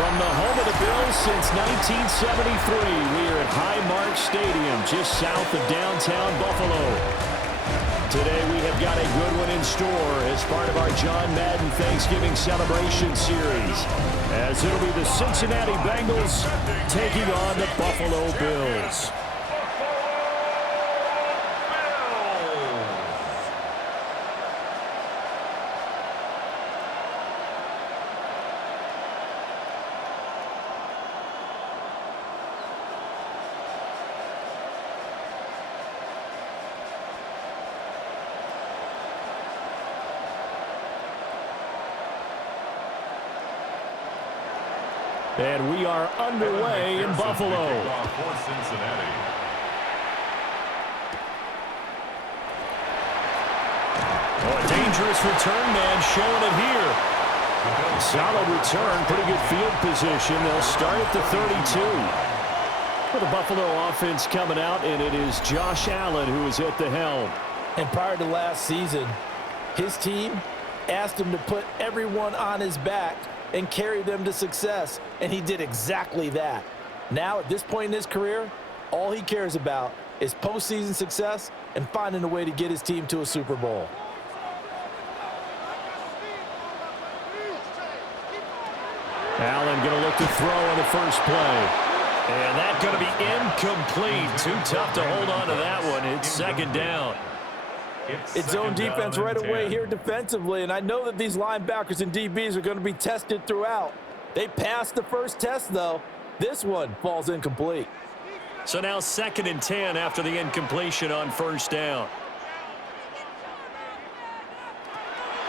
From the home of the Bills since 1973, we are at Highmark Stadium, just south of downtown Buffalo. Today we have got a good one in store as part of our John Madden Thanksgiving Celebration Series, as it'll be the Cincinnati Bengals taking on the Buffalo Bills. And we are underway in Buffalo. Oh, a dangerous return man showing it here. Solid return, pretty good field position. They'll start at the 32. For the Buffalo offense coming out, and it is Josh Allen who is at the helm. And prior to last season, his team asked him to put everyone on his back and carry them to success, and he did exactly that. Now, at this point in his career, all he cares about is postseason success and finding a way to get his team to a Super Bowl. Allen going to look to throw on the first play. And that's going to be incomplete. Too tough to hold on to that one. It's second down. It's zone defense right away here defensively, and I know that these linebackers and DBs are going to be tested throughout. They passed the first test, though. This one falls incomplete. So now 2nd and 10 after the incompletion on first down.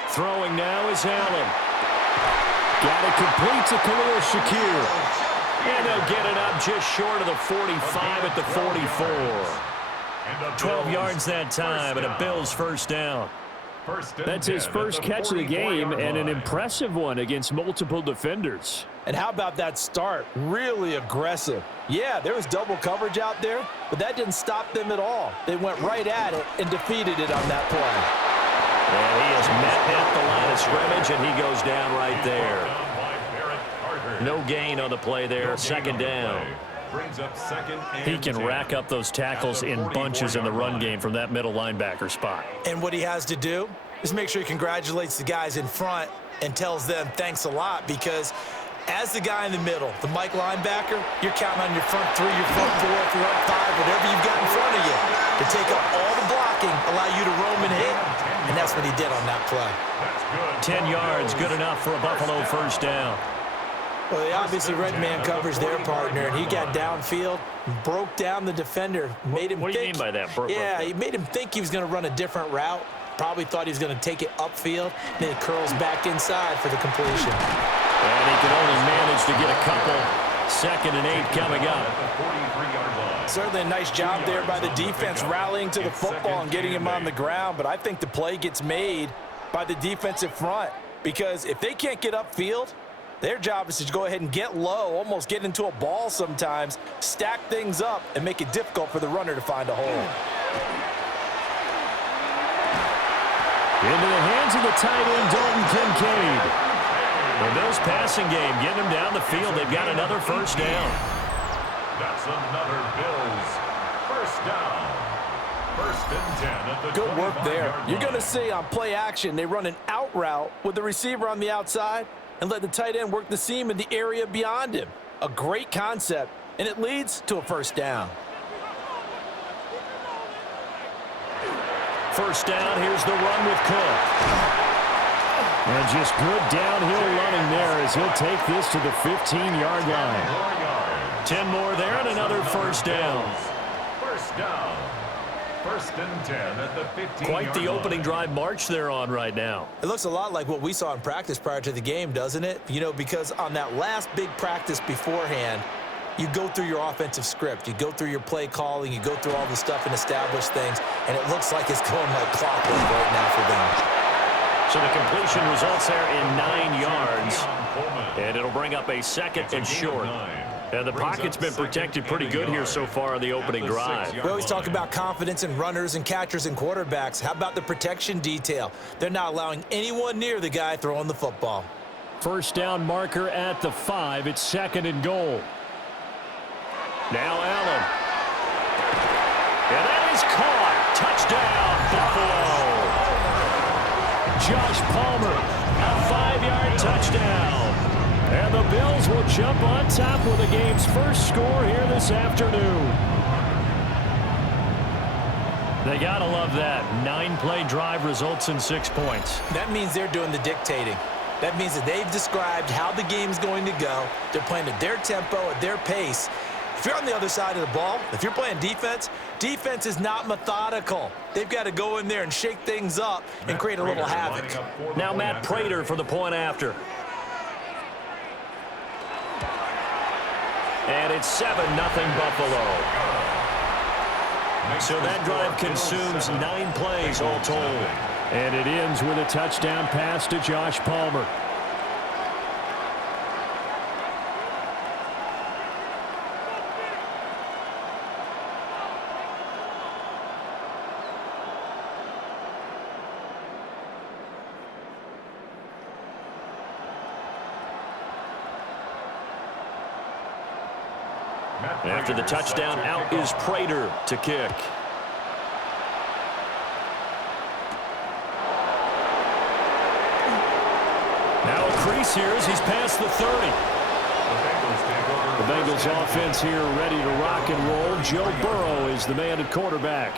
Throwing now is Allen. Got it complete to Khalil Shakir. And they'll get it up just short of the 45 at the 44. 12 yards that time, and a Bills first down. That's his first catch of the game, and an impressive one against multiple defenders. And how about that start? Really aggressive. Yeah, there was double coverage out there, but that didn't stop them at all. They went right at it and defeated it on that play. And he has met at the line of scrimmage, and he goes down right there. No gain on the play there, second down. He can rack up those tackles in bunches in the run game from that middle linebacker spot. And what he has to do is make sure he congratulates the guys in front and tells them thanks a lot, because as the guy in the middle, the Mike linebacker, you're counting on your front three, your front four, if you're up five, whatever you've got in front of you to take up all the blocking, allow you to roam and hit, and that's what he did on that play. 10 yards, good enough for a Buffalo first down. Well, they obviously red man covers their partner, and he got downfield, broke down the defender, made him think. What do you mean by that? Yeah, he made him think he was going to run a different route. Probably thought he was going to take it upfield. Then he curls back inside for the completion. And he could only manage to get a couple. 2nd and 8 coming up. Certainly a nice job there by the defense rallying to the football and getting him on the ground, but I think the play gets made by the defensive front, because if they can't get upfield, their job is to go ahead and get low, almost get into a ball sometimes, stack things up, and make it difficult for the runner to find a hole. Into the hands of the tight end, Dalton Kincaid. The Bills passing game, getting them down the field. They've got another first down. That's another Bills first down. 1st and 10 at the Good work there. You're going to see see on play action, they run an out route with the receiver on the outside and let the tight end work the seam in the area beyond him. A great concept, and it leads to a first down. First down, here's the run with Cook. And just good downhill running there as he'll take this to the 15-yard line. 10 more there and another first down. First down. 1st and 10 at the 15-yard Quite the opening drive march they're on right now. It looks a lot like what we saw in practice prior to the game, doesn't it? You know, because on that last big practice beforehand, you go through your offensive script, you go through your play calling, you go through all the stuff and establish things, and it looks like it's going like clockwork right now for them. So the completion results there in 9 yards, and it'll bring up a 2nd and short. And the pocket's been protected pretty good here so far on the opening drive. We always talk about confidence in runners and catchers and quarterbacks. How about the protection detail? They're not allowing anyone near the guy throwing the football. First down marker at the 5. It's 2nd and goal. Now Allen. And that is caught. Touchdown, Buffalo. Josh Palmer, a 5-yard touchdown. And the Bills will jump on top with the game's first score here this afternoon. They got to love that. 9-play drive results in 6 points. That means they're doing the dictating. That means that they've described how the game's going to go. They're playing at their tempo, at their pace. If you're on the other side of the ball, if you're playing defense, defense is not methodical. They've got to go in there and shake things up and create a little havoc. Now Matt Prater for the point after. And it's 7-0 Buffalo. So that drive consumes 9 plays all told. And it ends with a touchdown pass to Josh Palmer. After the touchdown, out is Prater to kick. Now a crease here as he's past the 30. The Bengals offense here ready to rock and roll. Joe Burrow is the man at quarterback.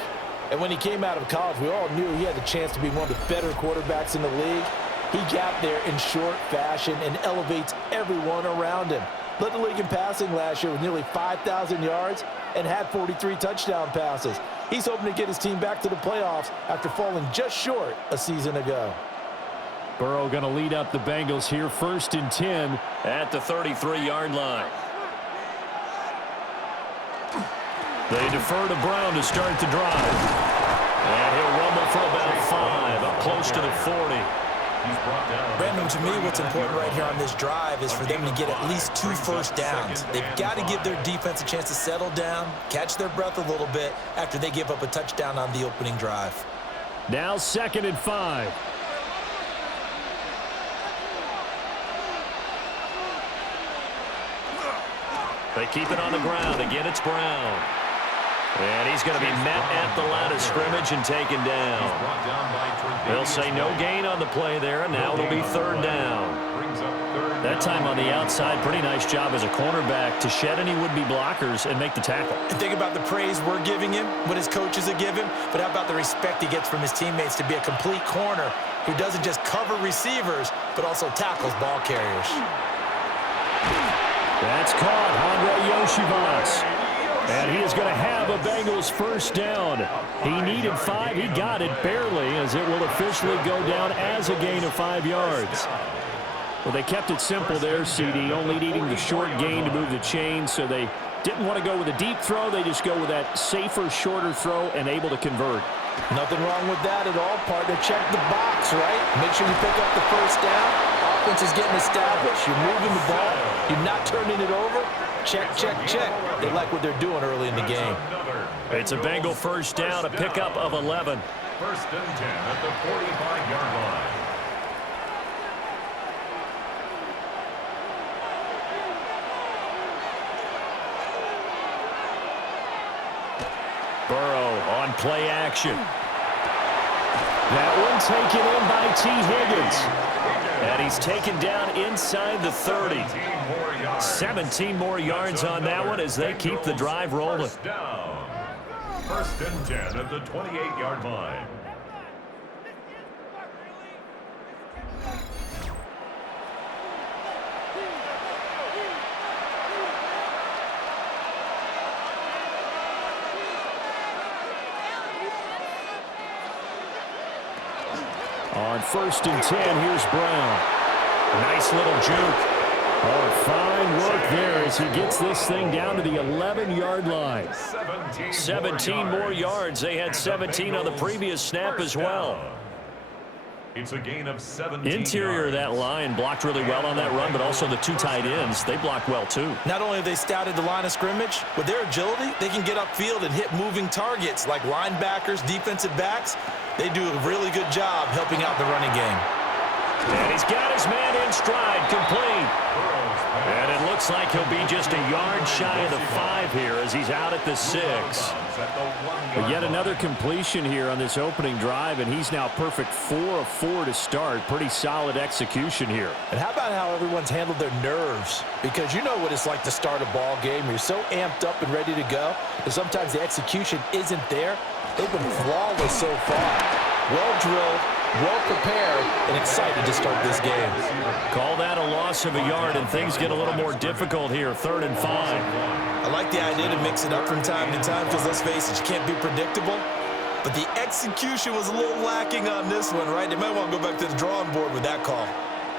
And when he came out of college, we all knew he had the chance to be one of the better quarterbacks in the league. He got there in short fashion and elevates everyone around him. Led the league in passing last year with nearly 5,000 yards and had 43 touchdown passes. He's hoping to get his team back to the playoffs after falling just short a season ago. Burrow going to lead up the Bengals here, 1st and 10 at the 33-yard line. They defer to Brown to start the drive. And he'll rumble for about 5, up close to the 40. Brandon, to me, what's important right here on this drive is for them to get at least 2 first downs. They've got to give their defense a chance to settle down, catch their breath a little bit after they give up a touchdown on the opening drive. Now 2nd and 5. They keep it on the ground. Again, it's Brown. And he's going to be met at the line of scrimmage and taken down. They'll say no gain on the play there, and now it'll be 3rd down. That time on the outside, pretty nice job as a cornerback to shed any would-be blockers and make the tackle. And think about the praise we're giving him, what his coaches are giving, but how about the respect he gets from his teammates to be a complete corner who doesn't just cover receivers, but also tackles ball carriers. That's caught, Andre Yoshivas. And he is going to have a Bengals first down. He needed 5. He got it barely, as it will officially go down as a gain of 5 yards. Well, they kept it simple there, CD, only needing the short gain to move the chain, so they didn't want to go with a deep throw. They just go with that safer, shorter throw and able to convert. Nothing wrong with that at all, partner. Check the box, right? Make sure you pick up the first down. Offense is getting established. You're moving the ball. You're not turning it over. Check, check, check. They like what they're doing early in the game. It's a Bengal first down, a pickup of 11. 1st and 10 at the 45-yard line. Burrow on play action. That one taken in by T. Higgins. And he's taken down inside the 30. 17 more yards on that one as they keep the drive rolling. 1st and 10 at the 28-yard line. On 1st and 10, here's Brown. Nice little juke. Oh, fine work there as he gets this thing down to the 11-yard line. 17 more yards. They had 17 on the previous snap as well. It's a gain of 17 Interior of that line blocked really well on that run, but also the 2 tight ends, they blocked well too. Not only have they scouted the line of scrimmage, with their agility, they can get upfield and hit moving targets like linebackers, defensive backs. They do a really good job helping out the running game. And he's got his man in stride, complete. And it looks like he'll be just a yard shy of the 5 here as he's out at the 6. But yet another completion here on this opening drive, and he's now perfect 4 of 4 to start. Pretty solid execution here. And how about how everyone's handled their nerves? Because you know what it's like to start a ball game. You're so amped up and ready to go, and sometimes the execution isn't there. They've been flawless so far. Well drilled, well prepared, and excited to start this game. Call that a loss of a yard, and things get a little more difficult here. 3rd and 5. I like the idea to mix it up from time to time because, let's face it, you can't be predictable. But the execution was a little lacking on this one, right? They might want to go back to the drawing board with that call.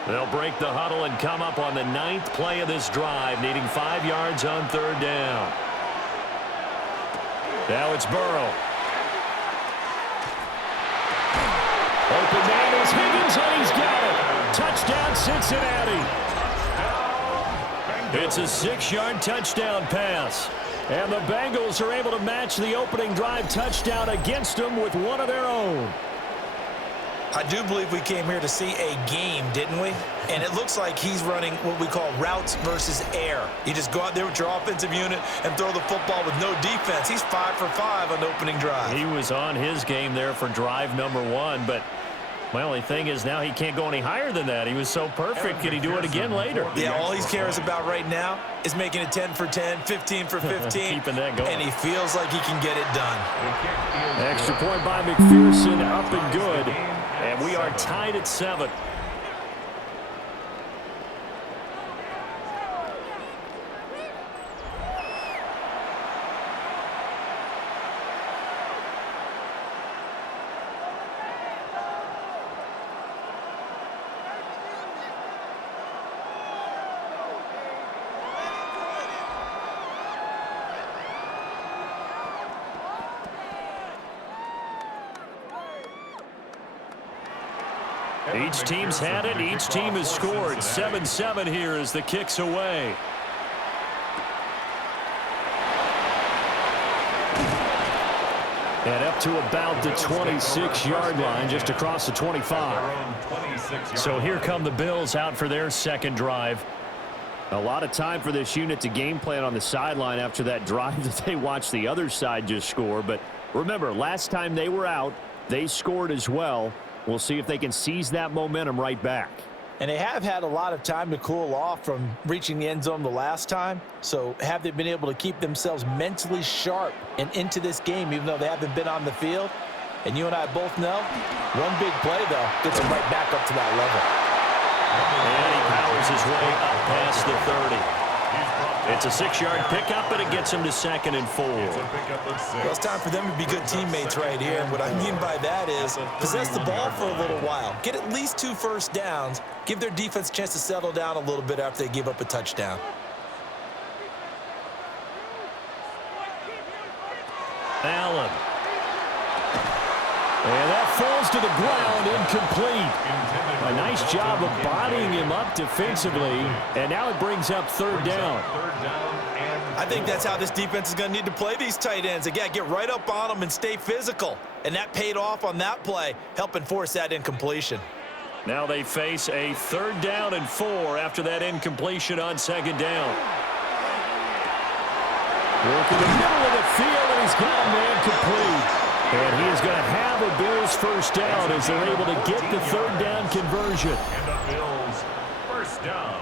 They'll break the huddle and come up on the 9th play of this drive, needing 5 yards on 3rd down. Now it's Burrow. Open man is Higgins, and he's got it. Touchdown, Cincinnati. It's a 6-yard touchdown pass. And the Bengals are able to match the opening drive touchdown against them with one of their own. I do believe we came here to see a game, didn't we? And it looks like he's running what we call routes versus air. You just go out there with your offensive unit and throw the football with no defense. He's 5 for 5 on the opening drive. He was on his game there for drive number 1, but my only thing is now he can't go any higher than that. He was so perfect. Can he do it again later? Yeah, all he cares about right now is making it 10 for 10, 15 for 15. Keeping that going. And he feels like he can get it done. Extra point by McPherson, up and good. And we are tied at 7. Each team's had it. Each team has scored. 7-7 here as the kick's away. And up to about the 26-yard line, just across the 25. So here come the Bills out for their second drive. A lot of time for this unit to game plan on the sideline after that drive that they watched the other side just score. But remember, last time they were out, they scored as well. We'll see if they can seize that momentum right back. And they have had a lot of time to cool off from reaching the end zone the last time. So have they been able to keep themselves mentally sharp and into this game, even though they haven't been on the field? And you and I both know, one big play, though, gets them right back up to that level. And he powers his way up past the 30. It's a 6-yard pickup, and it gets him to 2nd and 4. Well, it's time for them to be good teammates right here. And what I mean by that is possess the ball for a little while. Get at least 2 first downs. Give their defense a chance to settle down a little bit after they give up a touchdown. Allen. And that falls to the ground, incomplete. A nice job of bodying him up defensively, and now it brings up 3rd down. I think that's how this defense is going to need to play these tight ends. Again, get right up on them and stay physical. And that paid off on that play, helping force that incompletion. Now they face a 3rd down and 4 after that incompletion on 2nd down. Working the middle of the field, and he's got a man complete. And he is going to have a Bills first down as they're able to get the 3rd down conversion. And the Bills first down.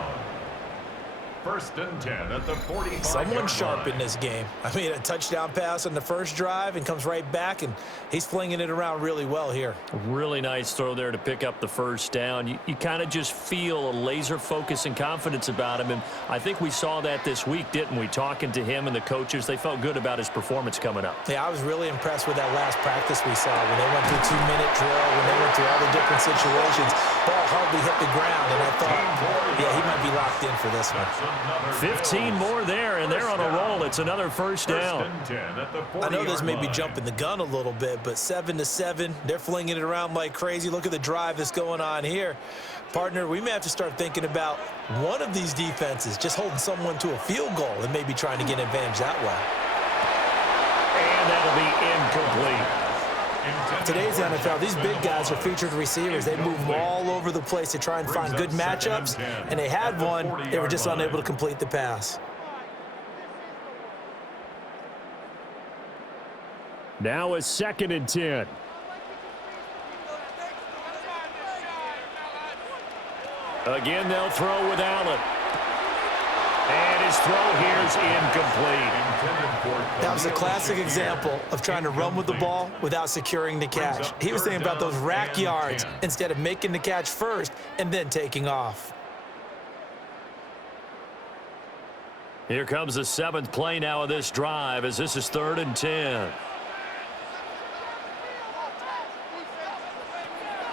1st and 10 at the 45. Someone sharp in this game. I mean, a touchdown pass on the first drive and comes right back, and he's flinging it around really well here. A really nice throw there to pick up the first down. You kind of just feel a laser focus and confidence about him, and I think we saw that this week, didn't we? Talking to him and the coaches, they felt good about his performance coming up. Yeah, I was really impressed with that last practice we saw when they went through 2-minute drill, when they went through all the different situations. Ball hardly hit the ground, and I thought, yeah, he might be locked in for this one. 15 more there, and they're on a roll. It's another first down. I know this may be jumping the gun a little bit, but 7-7, they're flinging it around like crazy. Look at the drive that's going on here. Partner, we may have to start thinking about one of these defenses just holding someone to a field goal and maybe trying to get an advantage that way. And that'll be incomplete. Today's NFL, these big guys are featured receivers. They move all over the place to try and find good matchups, and they had one. They were just unable to complete the pass. Now a 2nd and 10. Again, they'll throw with Allen. And his throw here's incomplete. That was a classic example of trying to run with the ball without securing the catch. He was thinking about those rack yards instead of making the catch first and then taking off. Here comes the 7th play now of this drive as this is 3rd and 10.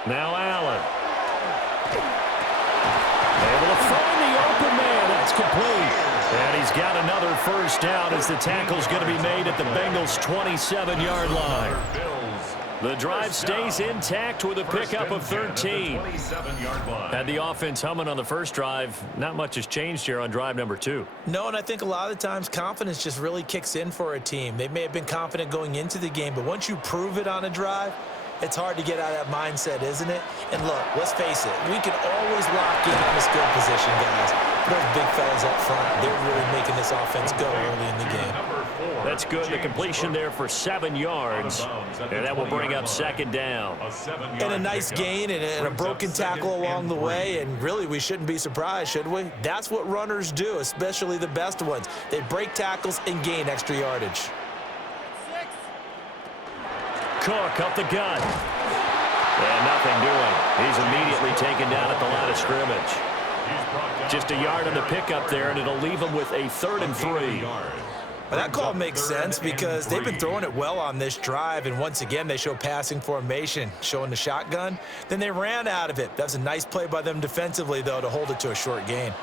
Now Allen. Able to find the open man. That's complete. And he's got another first down as the tackle's going to be made at the Bengals' 27-yard line. The drive stays intact with a pickup of 13. Had the offense humming on the first drive. Not much has changed here on drive number 2. No, and I think a lot of the times confidence just really kicks in for a team. They may have been confident going into the game, but once you prove it on a drive, it's hard to get out of that mindset, isn't it? And look, let's face it, we can always lock in on a skill position, guys. But those big fellas up front, they're really making this offense go early in the game. That's good. The completion there for 7 yards. And that will bring up 2nd down. And a nice gain and a broken tackle along the way. And really, we shouldn't be surprised, should we? That's what runners do, especially the best ones. They break tackles and gain extra yardage. Cook up the gut. And nothing doing. He's immediately taken down at the line of scrimmage. Just a yard on the pickup there, and it'll leave him with a 3rd and 3. Well, that call makes sense because they've been throwing it well on this drive, and once again, they show passing formation, showing the shotgun. Then they ran out of it. That was a nice play by them defensively, though, to hold it to a short gain.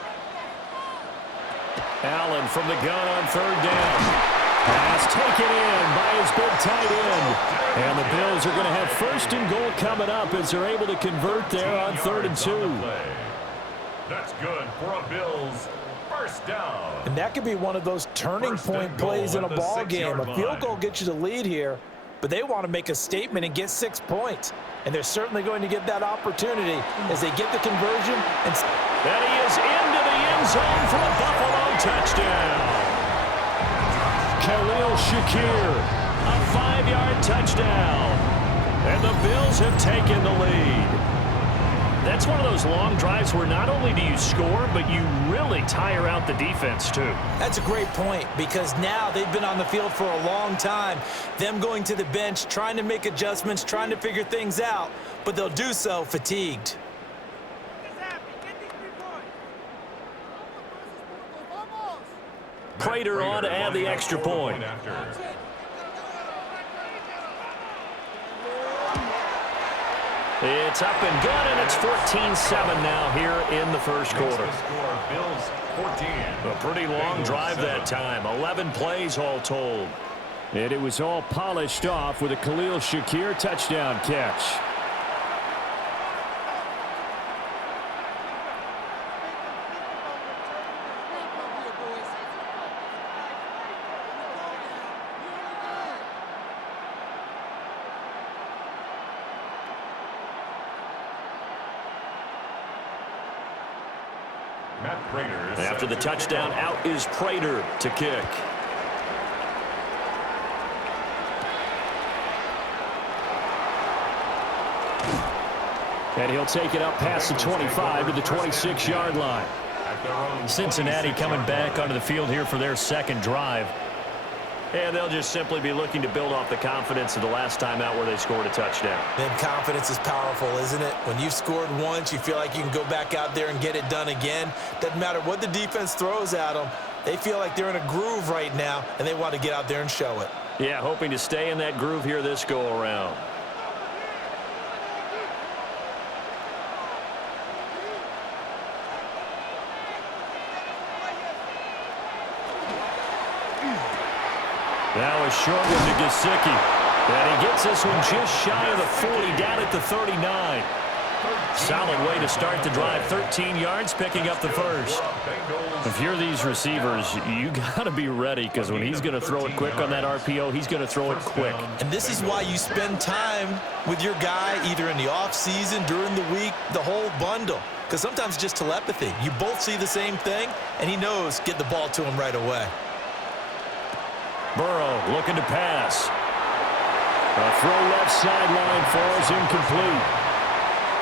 Allen from the gun on 3rd down. Pass taken in by his big tight end. And the Bills are going to have 1st and goal coming up as they're able to convert there on 3rd and 2. That's good for a Bills first down. And that could be one of those turning point plays in a ball game. A field goal gets you the lead here, but they want to make a statement and get 6 points. And they're certainly going to get that opportunity as they get the conversion. And he is into the end zone for a Buffalo touchdown. Khalil Shakir, a 5-yard touchdown. And the Bills have taken the lead. That's one of those long drives where not only do you score, but you really tire out the defense, too. That's a great point because now they've been on the field for a long time. Them going to the bench, trying to make adjustments, trying to figure things out, but they'll do so fatigued. Prater on to add the extra point. It's up and good, and it's 14-7 now here in the first quarter. A pretty long drive that time, 11 plays all told. And it was all polished off with a Khalil Shakir touchdown catch. After the touchdown, out is Prater to kick. And he'll take it up past the 25 to the 26-yard line. Cincinnati coming back onto the field here for their 2nd drive. And they'll just simply be looking to build off the confidence of the last time out where they scored a touchdown. And confidence is powerful, isn't it? When you've scored once, you feel like you can go back out there and get it done again. Doesn't matter what the defense throws at them. They feel like they're in a groove right now, and they want to get out there and show it. Yeah, hoping to stay in that groove here this go-around. Now a short one to Gesicki. And he gets this one just shy of the 40, down at the 39. Solid way to start the drive. 13 yards, picking up the first. If you're these receivers, you got to be ready, because when he's going to throw it quick on that RPO, he's going to throw it quick. And this is why you spend time with your guy, either in the offseason, during the week, the whole bundle. Because sometimes it's just telepathy. You both see the same thing, and he knows get the ball to him right away. Burrow looking to pass. A throw left sideline falls incomplete.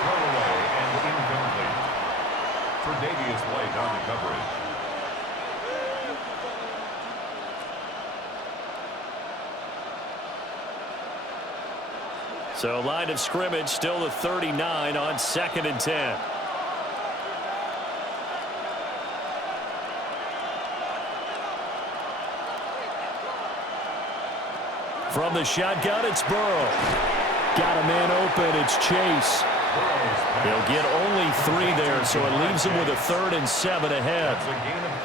Throwaway and incomplete. Tre'Davious White on the coverage. So line of scrimmage still the 39 on 2nd and 10. From the shotgun, it's Burrow. Got a man open. It's Chase. He'll get only 3 there, so it leaves him with a 3rd and 7 ahead.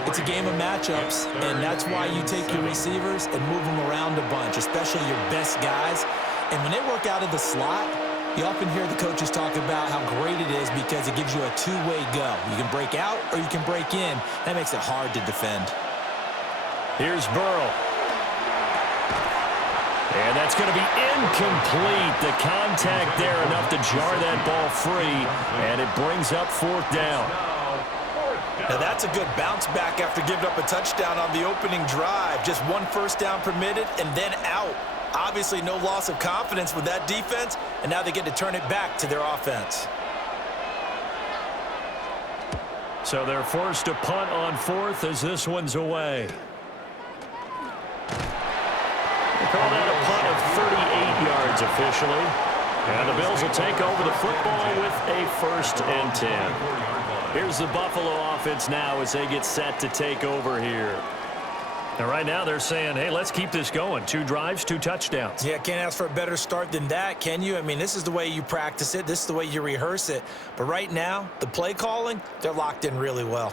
It's a game of matchups, and that's why you take your receivers and move them around a bunch, especially your best guys. And when they work out of the slot, you often hear the coaches talk about how great it is because it gives you a two-way go. You can break out or you can break in. That makes it hard to defend. Here's Burrow. And that's going to be incomplete. The contact there enough to jar that ball free, and it brings up 4th down. Now that's a good bounce back after giving up a touchdown on the opening drive. Just 1 first down permitted and then out. Obviously no loss of confidence with that defense, and now they get to turn it back to their offense. So they're forced to punt on 4th as this one's away. Call that a punt of 38 yards officially. And the Bills will take over the football with a 1st and 10. Here's the Buffalo offense now as they get set to take over here. And right now they're saying, hey, let's keep this going. 2 drives, 2 touchdowns. Yeah, can't ask for a better start than that, can you? I mean, this is the way you practice it. This is the way you rehearse it. But right now, the play calling, they're locked in really well.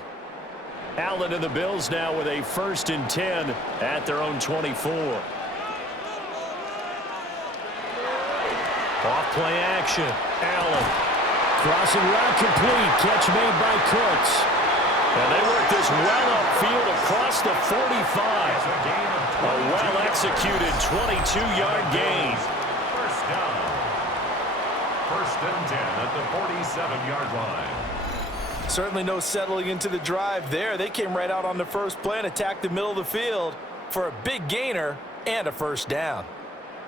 Allen and the Bills now with a 1st and 10 at their own 24. Off play action. Allen. Crossing route complete. Catch made by Cooks. And they work this well upfield across the 45. A well-executed 22-yard gain. First down. 1st and 10 at the 47-yard line. Certainly no settling into the drive there. They came right out on the first play and attacked the middle of the field for a big gainer and a 1st down.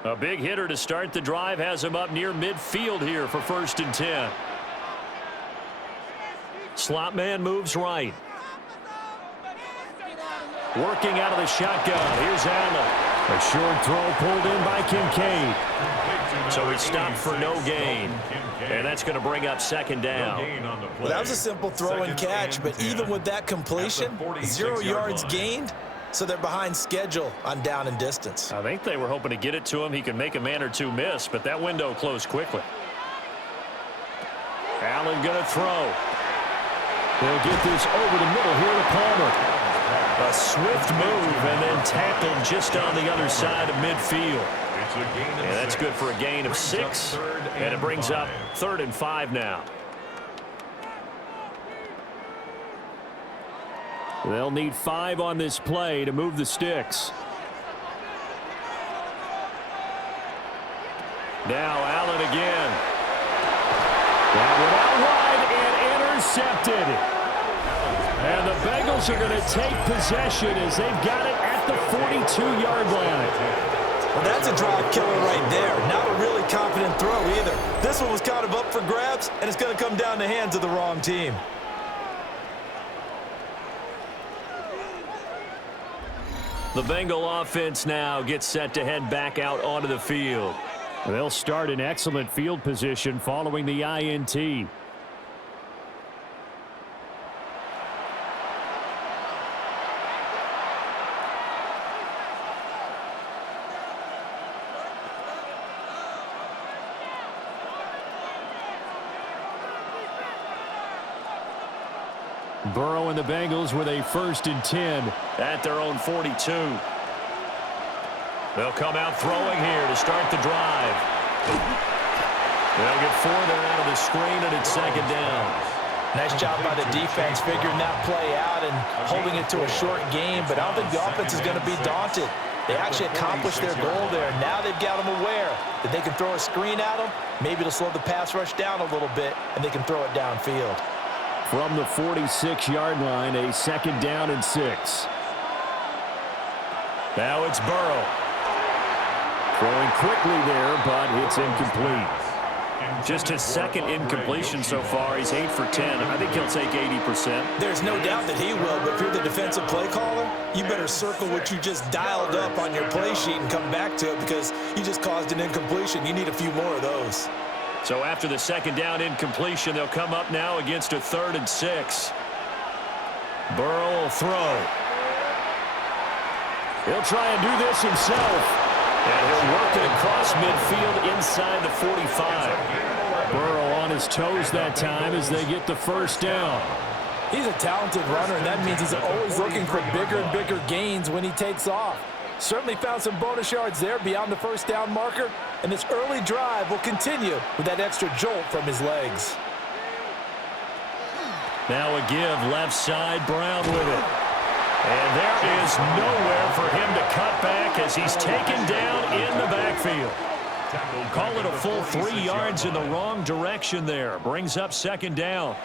A big hitter to start the drive has him up near midfield here for 1st and 10. Slot man moves right. Working out of the shotgun. Here's Allen. A short throw pulled in by Kincaid. So he stopped for no gain. And that's going to bring up 2nd down. Well, that was a simple throw and catch, but even with that completion, 0 yards gained. So they're behind schedule on down and distance. I think they were hoping to get it to him. He could make a man or 2 miss, but that window closed quickly. Allen going to throw. They'll get this over the middle here to Palmer. A swift move and then tackled just on the other side of midfield. And that's good for a gain of 6, and it brings up 3rd and 5 now. They'll need 5 on this play to move the sticks. Now Allen again. That one out wide and intercepted. And the Bengals are going to take possession as they've got it at the 42-yard line. Well, that's a drive killer right there. Not a really confident throw either. This one was kind of up for grabs, and it's going to come down the hands of the wrong team. The Bengal offense now gets set to head back out onto the field. They'll start in excellent field position following the INT. Burrow and the Bengals with a 1st and 10 at their own 42. They'll come out throwing here to start the drive. They'll get 4 there out of the screen, and it's second down. Nice job by the defense figuring that play out and holding it to a short game, but I don't think the offense is going to be daunted. They actually accomplished their goal there. Now they've got them aware that they can throw a screen at them. Maybe it'll slow the pass rush down a little bit, and they can throw it downfield. From the 46-yard line, a second down and 6. Now it's Burrow. Throwing quickly there, but it's incomplete. Just his second incompletion so far. He's 8 for 10. I think he'll take 80%. There's no doubt that he will, but if you're the defensive play caller, you better circle what you just dialed up on your play sheet and come back to it because you just caused an incompletion. You need a few more of those. So after the second down incompletion, they'll come up now against a 3rd and 6. Burrow will throw. He'll try and do this himself. And he'll work it across midfield inside the 45. Burrow on his toes that time as they get the first down. He's a talented runner, and that means he's always looking for bigger and bigger gains when he takes off. Certainly found some bonus yards there beyond the first down marker, and this early drive will continue with that extra jolt from his legs. Now a give left side, Brown with it. And there is nowhere for him to cut back as he's taken down in the backfield. Call it a full 3 yards in the wrong direction there. Brings up second down.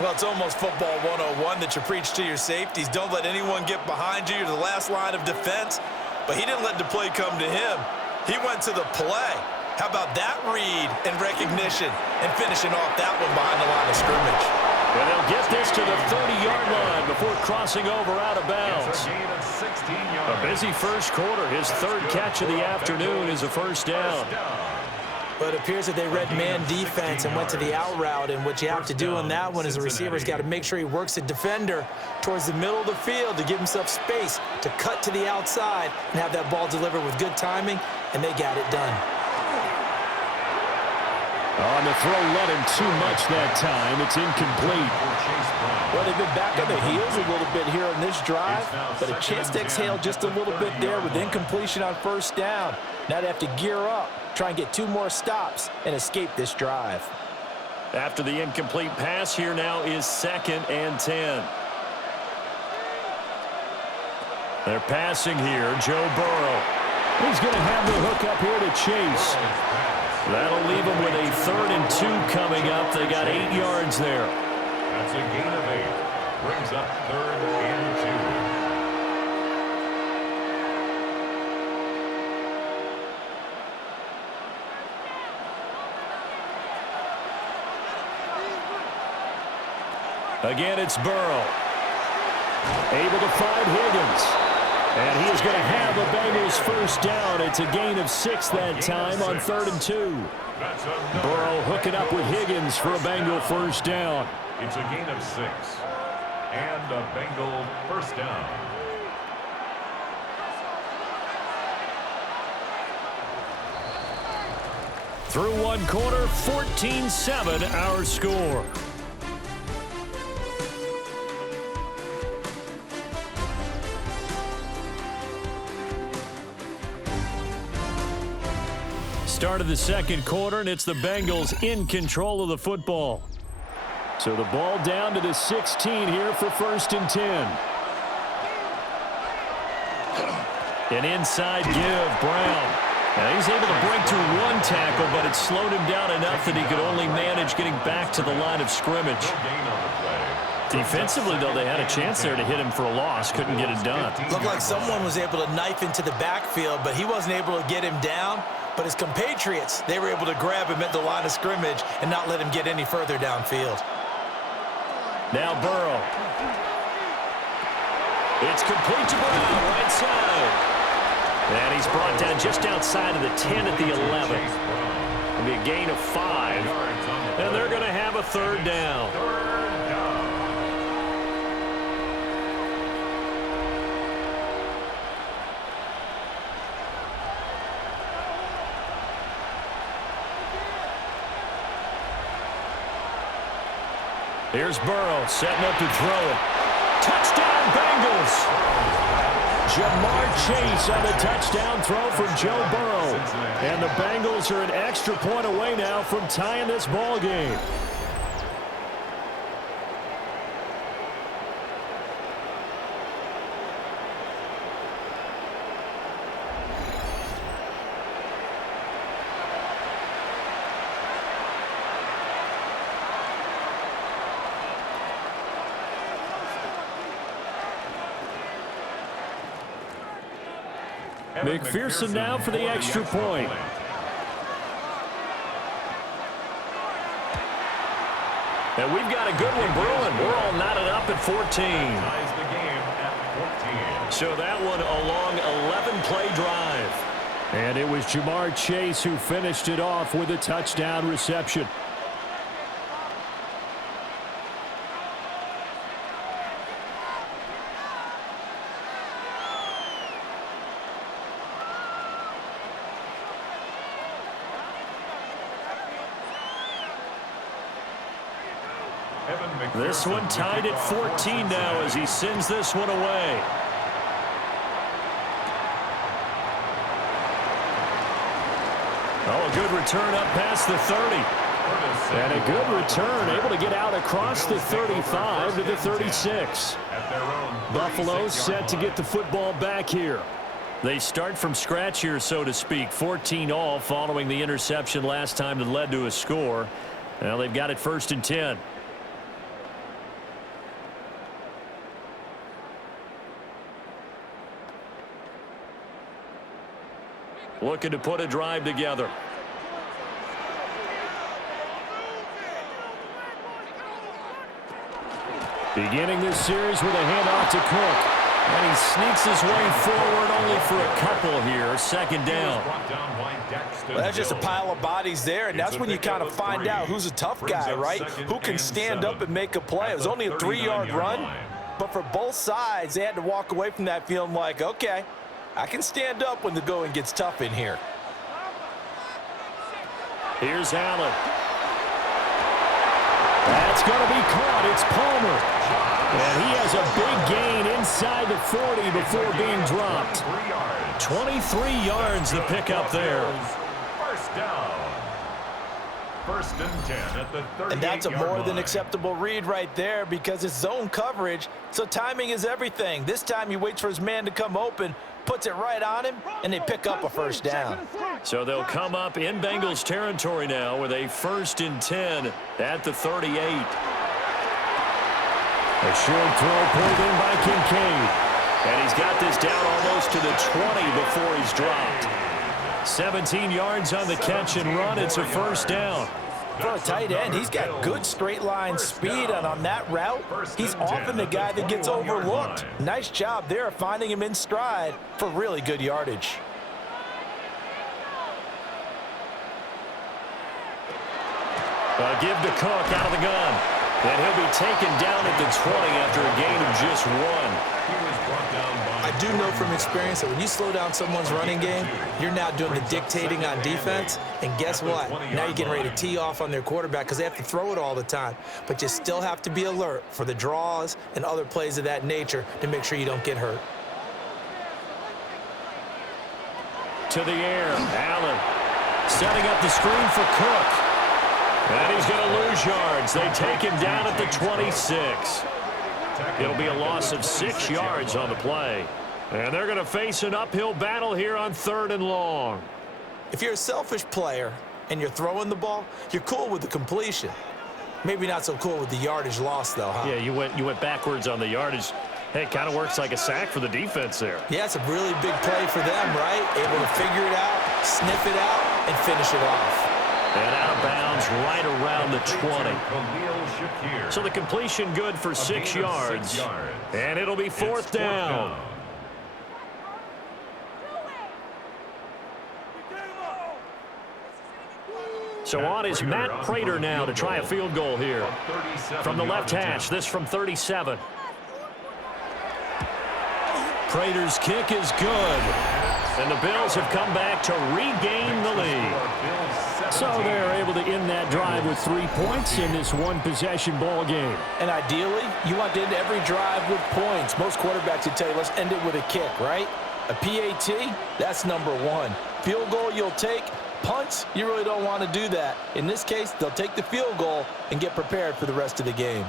Well, it's almost football 101 that you preach to your safeties. Don't let anyone get behind you. You're the last line of defense. But he didn't let the play come to him. He went to the play. How about that read and recognition and finishing off that one behind the line of scrimmage? And they'll get this to the 30-yard line before crossing over out of bounds. A busy first quarter. His 3rd catch of the afternoon is a first down. But it appears that they read man defense and went to the out route, and what you have to do on that one is the receiver's got to make sure he works the defender towards the middle of the field to give himself space to cut to the outside and have that ball delivered with good timing, and they got it done. On the throw, let him too much that time. It's incomplete. Well, they've been back on their heels a little bit here on this drive, but a chance to exhale just a little bit there with incompletion on first down. Now they have to gear up, try and get 2 more stops, and escape this drive. After the incomplete pass, here now is 2nd and 10. They're passing here. Joe Burrow. He's going to have the hook up here to Chase. That'll leave them with a 3rd and 2 coming up. They got 8 yards there. That's a gain of 8. Brings up 3rd and 2. Again, it's Burrow. Able to find Higgins. And he is going to have the Bengals first down. It's a gain of 6 that time on 3rd and 2. Burrow hooking up with Higgins for a Bengal first down. It's a gain of 6. And a Bengal first down. Through one quarter, 14-7 our score. Start of the second quarter, and it's the Bengals in control of the football. So the ball down to the 16 here for 1st and 10. An inside give, Brown. Now he's able to break through 1 tackle, but it slowed him down enough that he could only manage getting back to the line of scrimmage. Defensively, though, they had a chance there to hit him for a loss. Couldn't get it done. Looked like someone was able to knife into the backfield, but he wasn't able to get him down. But his compatriots, they were able to grab him at the line of scrimmage and not let him get any further downfield. Now Burrow. It's complete to Brown, right side. And he's brought down just outside of the 10 at the 11. It'll be a gain of 5. And they're going to have a 3rd down. Here's Burrow setting up to throw it. Touchdown, Bengals! Jamar Chase on the touchdown throw from Joe Burrow. And the Bengals are an extra point away now from tying this ball game. McPherson now for the extra point. And we've got a good one brewing. We're all knotted up at 14. Ties the game at 14. So that one a long 11-play drive. And it was Jamar Chase who finished it off with a touchdown reception. This one tied at 14 now as he sends this one away. Oh, a good return up past the 30. And a good return, able to get out across the 35 to the 36. Buffalo set to get the football back here. They start from scratch here, so to speak. 14 all following the interception last time that led to a score. Well, they've got it 1st and 10. Looking to put a drive together. Beginning this series with a handoff to Cook. And he sneaks his way forward only for a couple here. 2nd down. Well, that's just a pile of bodies there, and that's when you kind of find out who's a tough guy, right? Who can stand up and make a play. It was only a 3-yard run, but for both sides, they had to walk away from that feeling like, okay, I can stand up when the going gets tough in here. Here's Allen. That's going to be caught. It's Palmer. And he has a big gain inside the 40 before being dropped. 23 yards the pickup there. 1st down. 1st and 10 at the 38-yard And that's a more than line. acceptable read right there because it's zone coverage, so timing is everything. This time he waits for his man to come open, puts it right on him, and they pick up a 1st down. So they'll come up in Bengals territory now with a 1st and 10 at the 38. A short throw pulled in by Kincaid. And he's got this down almost to the 20 before he's dropped. 17 yards on the catch and run. It's a 1st down. For a tight end, he's got good straight line speed, and on that route, he's often the guy that gets overlooked. Nice job there of finding him in stride for really good yardage. Give to Cook out of the gun. And he'll be taken down at the 20 after a gain of just 1. I do know from experience that when you slow down someone's running game, you're now doing the dictating on defense. And guess what? Now you're getting ready to tee off on their quarterback because they have to throw it all the time. But you still have to be alert for the draws and other plays of that nature to make sure you don't get hurt. To the air. Allen setting up the screen for Cook. And he's going to lose yards. They take him down at the 26. It'll be a loss of 6 yards on the play. And they're going to face an uphill battle here on 3rd and long. If you're a selfish player and you're throwing the ball, you're cool with the completion. Maybe not so cool with the yardage loss, though, huh? Yeah, you went backwards on the yardage. Hey, it kind of works like a sack for the defense there. Yeah, it's a really big play for them, right? Able to figure it out, sniff it out, and finish it off. And out of bounds right around the 20. So the completion good for 6 yards. And it'll be 4th down. So on is Matt Prater now to try a field goal here. From the left hash, this from 37. Prater's kick is good. And the Bills have come back to regain the lead. So they're able to end that drive with 3 points in this one-possession ball game. And ideally, you want to end every drive with points. Most quarterbacks would tell you, let's end it with a kick, right? A PAT, that's number one. Field goal you'll take. Punts, you really don't want to do that. In this case, they'll take the field goal and get prepared for the rest of the game.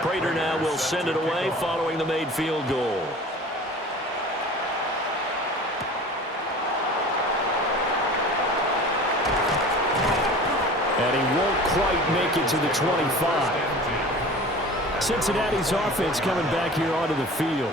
Prater now will send it away following the made field goal. And he won't quite make it to the 25. Cincinnati's offense coming back here onto the field.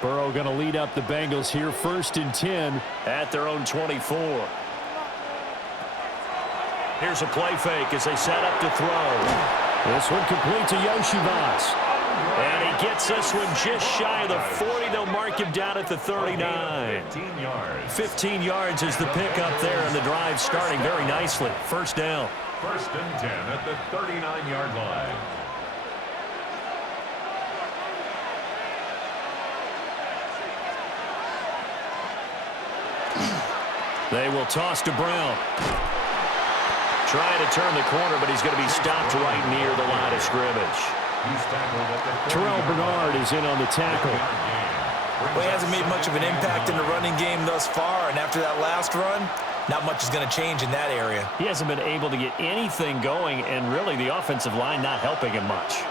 Burrow going to lead up the Bengals here, 1st and 10 at their own 24. Here's a play fake as they set up to throw. This one complete to Yoshivas. And he gets this one just shy of the 40. They'll mark him down at the 39. 15 yards is the pickup there, and the drive starting very nicely. 1st down. 1st and 10 at the 39-yard line. They will toss to Brown. Trying to turn the corner, but he's going to be stopped right near the line of scrimmage. Terrell Bernard is in on the tackle. Well, he hasn't made much of an impact in the running game thus far, and after that last run, not much is going to change in that area. He hasn't been able to get anything going, and really the offensive line not helping him much.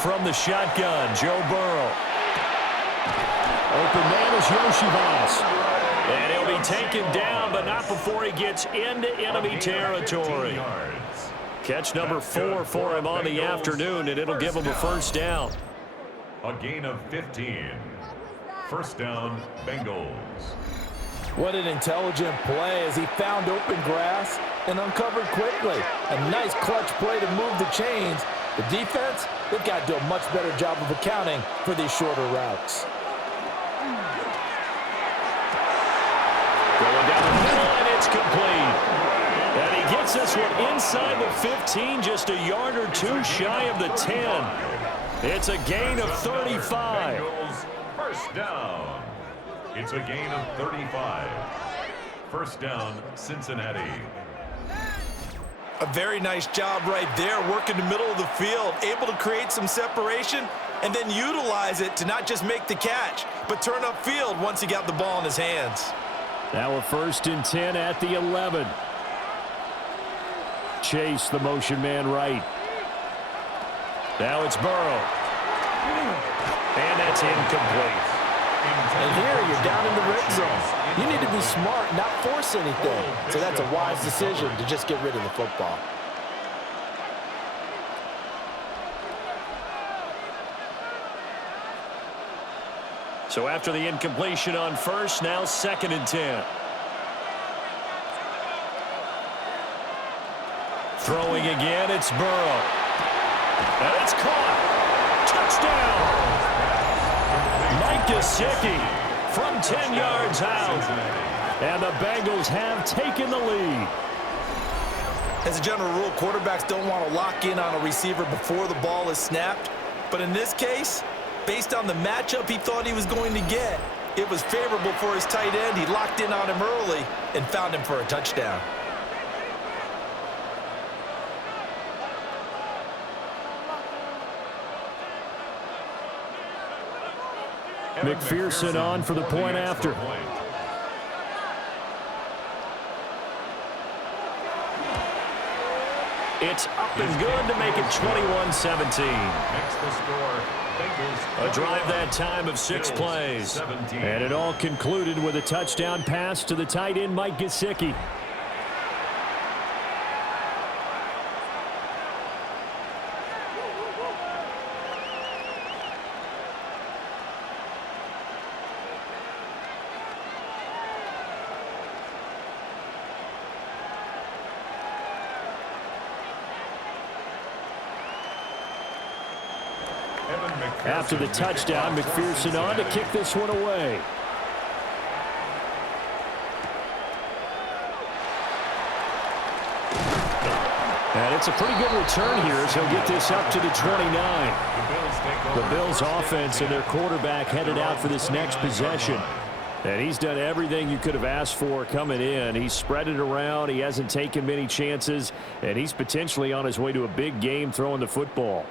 From the shotgun, Joe Burrow. Open man is Yoshivas. And he'll be taken down, but not before he gets into enemy territory. Catch number 4 for him on the afternoon, and it'll give him a 1st down. A gain of 15. 1st down, Bengals. What an intelligent play as he found open grass and uncovered quickly. A nice clutch play to move the chains. The defense, they've got to do a much better job of accounting for these shorter routes. Going down the middle, and it's complete. And he gets this one inside the 15, just a yard or 2 shy of the 10. It's a gain of 35. Bengals, 1st down. It's a gain of 35. 1st down, Cincinnati. A very nice job right there, working the middle of the field, able to create some separation and then utilize it to not just make the catch, but turn upfield once he got the ball in his hands. Now a 1st and 10 at the 11. Chase, the motion man right. Now it's Burrow. And that's incomplete. And here you're down in the red zone. You need to be smart, not force anything. So that's a wise decision to just get rid of the football. So after the incompletion on 1st, now 2nd and 10. Throwing again, it's Burrow. And it's caught. Touchdown. Mike Gesicki from 10 yards out. And the Bengals have taken the lead. As a general rule, quarterbacks don't want to lock in on a receiver before the ball is snapped. But in this case, based on the matchup he thought he was going to get, it was favorable for his tight end. He locked in on him early and found him for a touchdown. McPherson on for the point after. It's up and good to make it 21-17. A drive that time of 6 plays. And it all concluded with a touchdown pass to the tight end, Mike Gesicki. After the touchdown, McPherson on to kick this one away. And it's a pretty good return here as he'll get this up to the 29. The Bills offense and their quarterback headed out for this next possession. And he's done everything you could have asked for coming in. He's spread it around. He hasn't taken many chances. And he's potentially on his way to a big game throwing the football.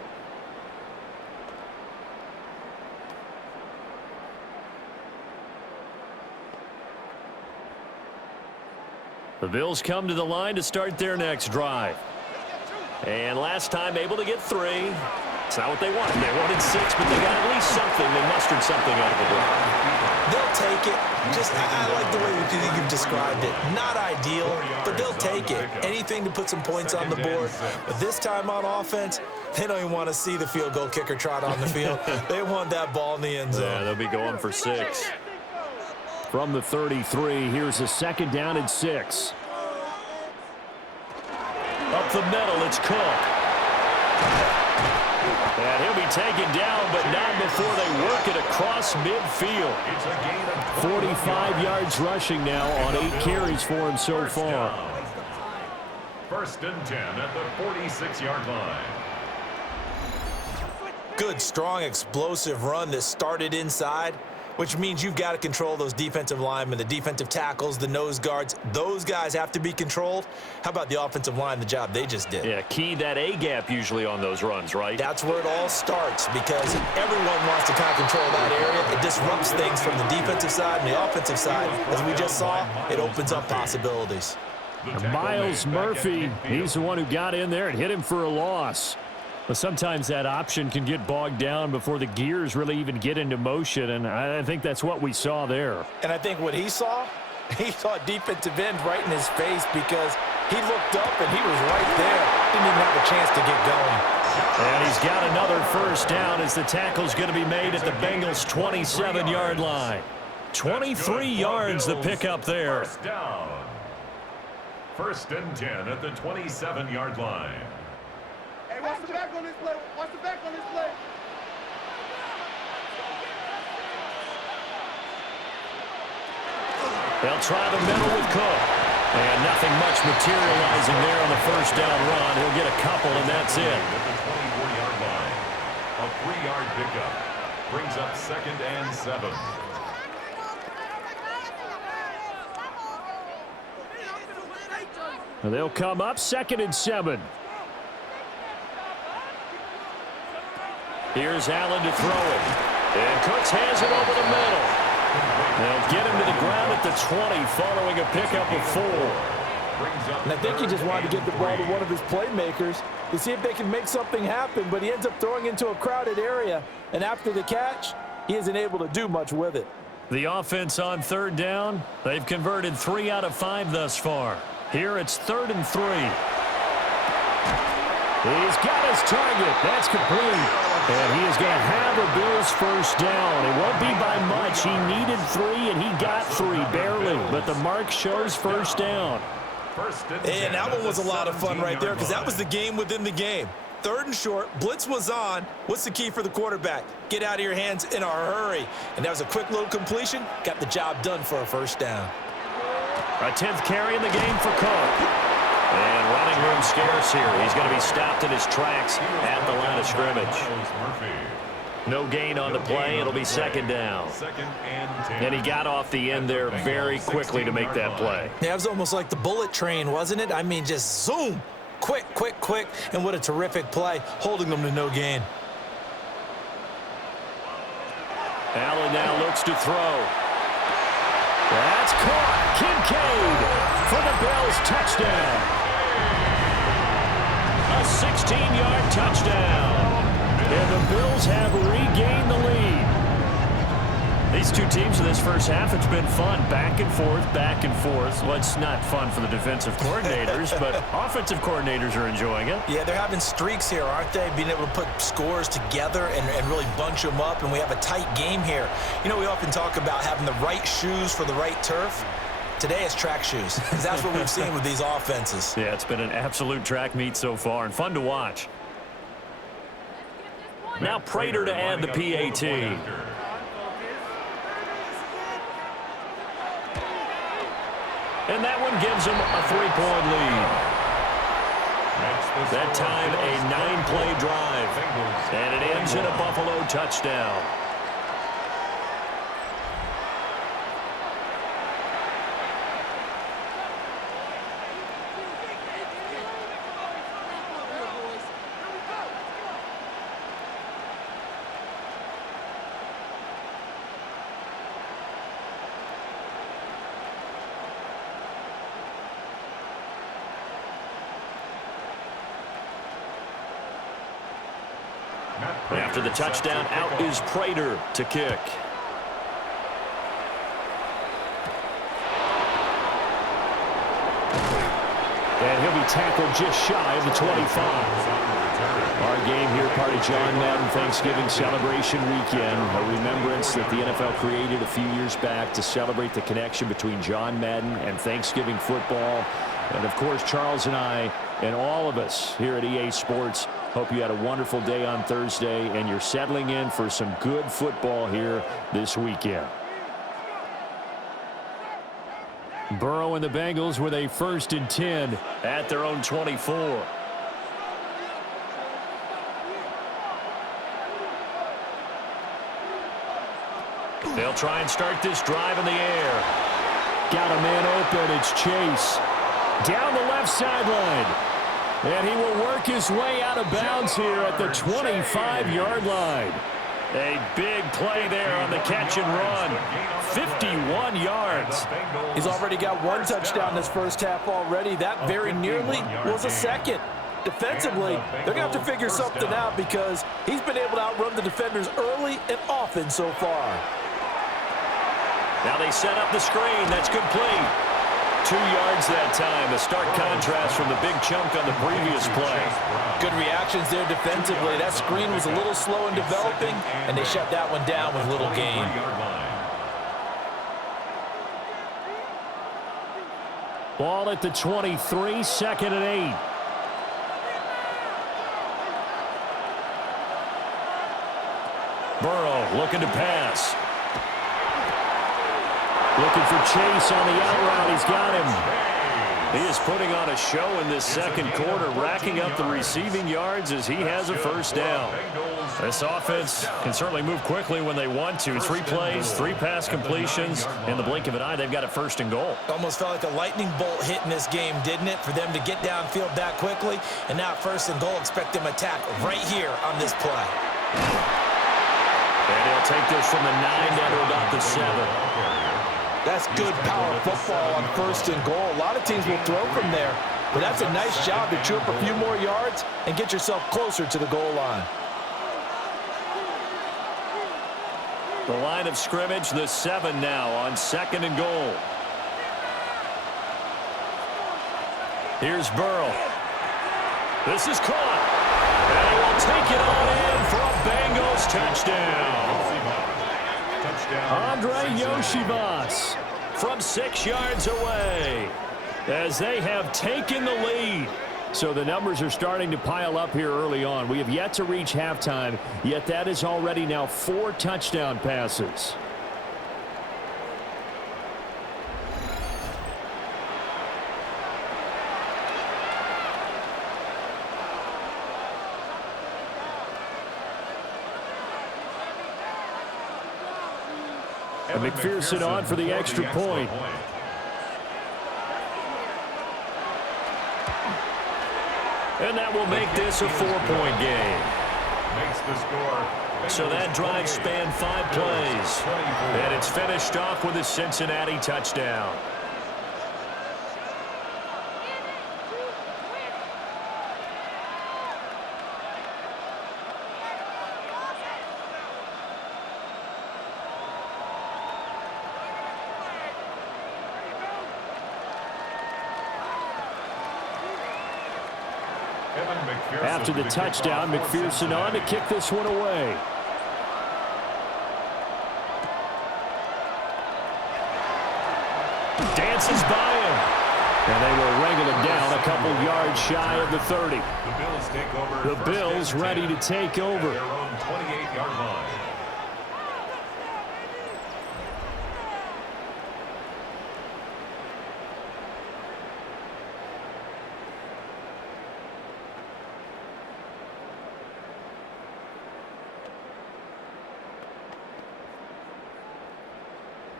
The Bills come to the line to start their next drive. And last time able to get 3. It's not what they wanted. They wanted 6, but they got at least something. They mustered something out of the drive. They'll take it. I like the way you've described it. Not ideal, but they'll take it. Anything to put some points on the board. But this time on offense, they don't even want to see the field goal kicker trot on the field. They want that ball in the end zone. Yeah, they'll be going for 6. From the 33, here's a 2nd down and 6. Up the middle, it's Cook. And he'll be taken down, but not before they work it across midfield. 45 yards rushing now on 8 carries for him so far. 1st and 10 at the 46-yard line. Good, strong, explosive run that started inside, which means you've got to control those defensive linemen, the defensive tackles, the nose guards. Those guys have to be controlled. How about the offensive line, the job they just did? Yeah, key that A-gap usually on those runs, right? That's where it all starts because everyone wants to kind of control that area. It disrupts things from the defensive side and the offensive side. As we just saw, it opens up possibilities. Miles Murphy, he's the one who got in there and hit him for a loss. But sometimes that option can get bogged down before the gears really even get into motion, and I think that's what we saw there. And I think what he saw a defensive end right in his face because he looked up and he was right there. Didn't even have a chance to get going. And he's got another 1st down as the tackle's going to be made at the Bengals' 27-yard line. 23 yards the pickup there. 1st down. 1st and 10 at the 27-yard line. Watch the back on this play. Watch the back on this play. They'll try the middle with Cook. And nothing much materializing there on the 1st down run. He'll get a couple, and that's it. At the 24-yard line. A 3-yard pickup. Brings up 2nd and 7. They'll come up 2nd and 7. Here's Allen to throw it. And Cooks has it over the middle. They'll get him to the ground at the 20 following a pickup of 4. And I think he just wanted to get the ball to one of his playmakers to see if they can make something happen, but he ends up throwing into a crowded area. And after the catch, he isn't able to do much with it. The offense on 3rd down, they've converted 3 out of 5 thus far. Here it's 3rd and 3. He's got his target. That's complete. And he is going to have a Bills 1st down. It won't be by much. He needed 3, and he got 3, barely. But the mark shows 1st down. And that one was a lot of fun right there because that was the game within the game. 3rd and short, blitz was on. What's the key for the quarterback? Get out of your hands in a hurry. And that was a quick little completion. Got the job done for a 1st down. A 10th carry in the game for Cook. And running room scarce here. He's going to be stopped in his tracks at the line of scrimmage. No gain on the play. It'll be 2nd down. 2nd and 10. And he got off the end there very quickly to make that play. Yeah, it was almost like the bullet train, wasn't it? I mean, just zoom. Quick, quick, quick. And what a terrific play, holding them to no gain. Allen now looks to throw. That's caught. Kincaid for the Bills touchdown. A 16-yard touchdown. And the Bills have regained the lead. These two teams in this first half, it's been fun. Back and forth, back and forth. Well, it's not fun for the defensive coordinators, but offensive coordinators are enjoying it. Yeah, they're having streaks here, aren't they? Being able to put scores together and really bunch them up, and we have a tight game here. You know, we often talk about having the right shoes for the right turf. Today it's track shoes, because that's what we've seen with these offenses. Yeah, it's been an absolute track meet so far, and fun to watch. Now Prater to add the PAT. And that one gives them a 3-point lead. That time, a 9-play drive. And it ends in a Buffalo touchdown. After the touchdown, out is Prater to kick. And he'll be tackled just shy of the 25. Our game here, part of John Madden Thanksgiving celebration weekend, a remembrance that the NFL created a few years back to celebrate the connection between John Madden and Thanksgiving football. And, of course, Charles and I and all of us here at EA Sports hope you had a wonderful day on Thursday and you're settling in for some good football here this weekend. Burrow and the Bengals with a 1st and 10 at their own 24. They'll try and start this drive in the air. Got a man open. It's Chase. Down the left sideline. And he will work his way out of bounds here at the 25-yard line. A big play there on the catch and run. 51 yards. He's already got 1 touchdown this first half already. That very nearly was a second. Defensively, they're going to have to figure something out because he's been able to outrun the defenders early and often so far. Now they set up the screen. That's complete. 2 yards that time. A stark contrast from the big chunk on the previous play. Good reactions there defensively. That screen was a little slow in developing, and they shut that one down with little gain. Ball at the 23, 2nd and 8. Burrow looking to pass. Looking for Chase on the out route. He's got him. He is putting on a show in this second quarter, racking up the receiving yards as he has a 1st down. This offense can certainly move quickly when they want to. 3 plays, 3 pass completions. In the blink of an eye, they've got a 1st and goal. Almost felt like a lightning bolt hit in this game, didn't it? For them to get downfield that quickly. And now 1st and goal, expect them to attack right here on this play. And he'll take this from the 9 down to about the 7. That's good power football on 1st and goal. A lot of teams will throw from there, but that's a nice job to chew up a few more yards and get yourself closer to the goal line. The line of scrimmage, the 7 now on 2nd and goal. Here's Burrow. This is caught. And he will take it on in for a Bengals touchdown. Andre Yoshivas from 6 yards away as they have taken the lead. So the numbers are starting to pile up here early on. We have yet to reach halftime, yet that is already now 4 touchdown passes. And McPherson on for the extra point. And that will make this a 4-point game. So that drive spanned 5 plays. And it's finished off with a Cincinnati touchdown. After the touchdown, McPherson on to kick this one away. Dances by him. And they will wrangle him down a couple yards shy of the 30. The Bills take over. The Bills ready to take over. Their own 28-yard line.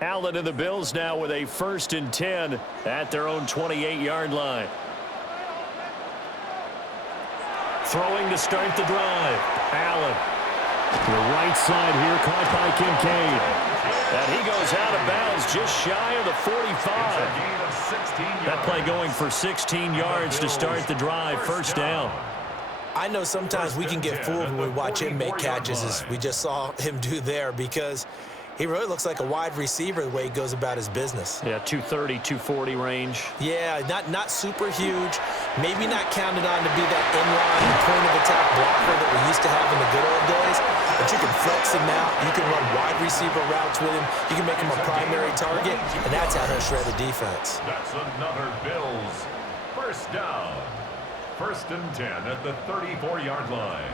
Allen and the Bills now with a 1st and 10 at their own 28-yard line. Throwing to start the drive. Allen. To the right side here, caught by Kincaid. And he goes out of bounds just shy of the 45. That play going for 16 yards to start the drive. 1st down. I know sometimes we can get fooled when we watch him make catches, as we just saw him do there, because he really looks like a wide receiver the way he goes about his business. Yeah, 230, 240 range. Yeah, not super huge. Maybe not counted on to be that inline point-of-attack blocker that we used to have in the good old days. But you can flex him out. You can run wide receiver routes with him. You can make him a primary target, and that's how he'll shred the defense. That's another Bills 1st down. 1st and 10 at the 34-yard line.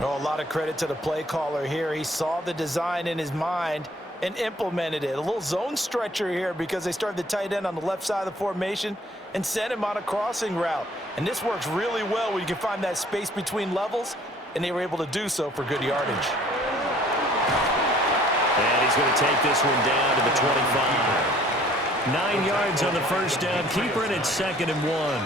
Oh, a lot of credit to the play caller here. He saw the design in his mind and implemented it. A little zone stretcher here because they started the tight end on the left side of the formation and sent him on a crossing route. And this works really well when you can find that space between levels, and they were able to do so for good yardage. And he's going to take this one down to the 25. 9 yards on the 1st down. Keeper in at 2nd and 1.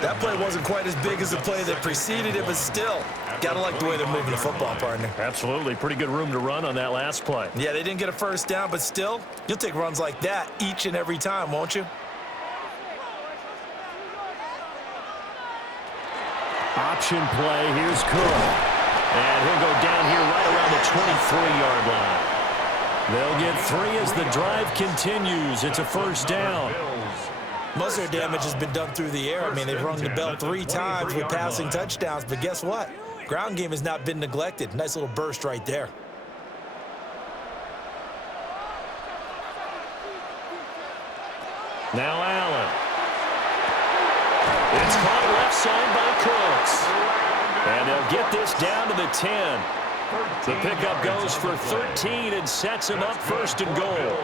That play wasn't quite as big as the play that preceded it, but still, gotta like the way they're moving the football, partner. Absolutely. Pretty good room to run on that last play. Yeah, they didn't get a 1st down, but still, you'll take runs like that each and every time, won't you? Option play. Here's Cook. And he'll go down here right around the 23-yard line. They'll get 3 as the drive continues. It's a 1st down. Most of their damage has been done through the air. I mean, they've rung the bell 3 times with passing touchdowns, but guess what? Ground game has not been neglected. Nice little burst right there. Now Allen. It's caught left side by Cooks. And they'll get this down to the 10. The pickup goes for 13 and sets him up 1st and goal.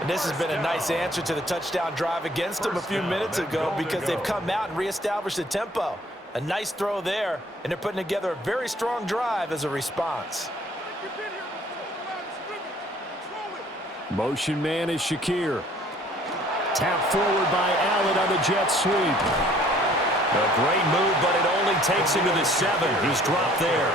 And this has been a nice answer to the touchdown drive against them a few minutes ago because they've come out and reestablished the tempo. A nice throw there, and they're putting together a very strong drive as a response. Motion man is Shakir. Tap forward by Allen on the jet sweep. A great move, but it only takes him to the 7. He's dropped there.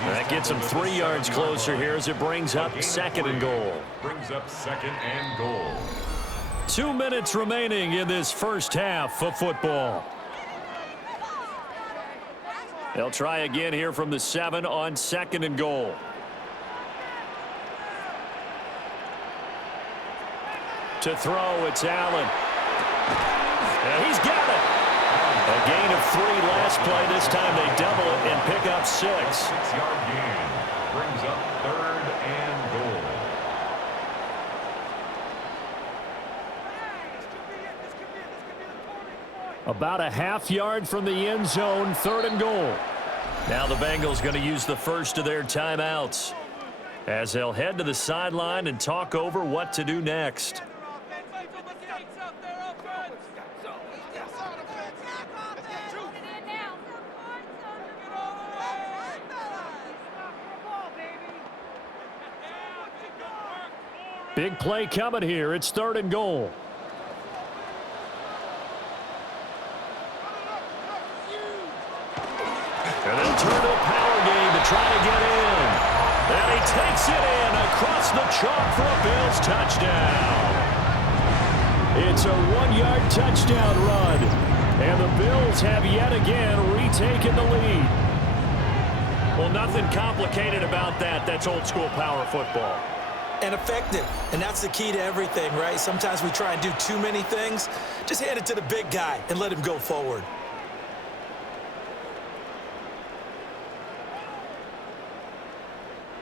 That gets him 3 yards closer here as it brings up 2nd and goal. Brings up 2nd and goal. 2 minutes remaining in this 1st half of football. They'll try again here from the 7 on 2nd and goal. To throw, it's Allen. And he's got it. A gain of 3 last play. This time they double it and pick up 6. 6-yard gain. Brings up 3rd and goal. About a half yard from the end zone, 3rd and goal. Now the Bengals going to use the first of their timeouts as they'll head to the sideline and talk over what to do next. Big play coming here. It's 3rd and goal. And they'll turn to a power game to try to get in. And he takes it in across the chalk for a Bills touchdown. It's a 1-yard touchdown run. And the Bills have yet again retaken the lead. Well, nothing complicated about that. That's old school power football. And effective. And that's the key to everything, right? Sometimes we try and do too many things. Just hand it to the big guy and let him go forward.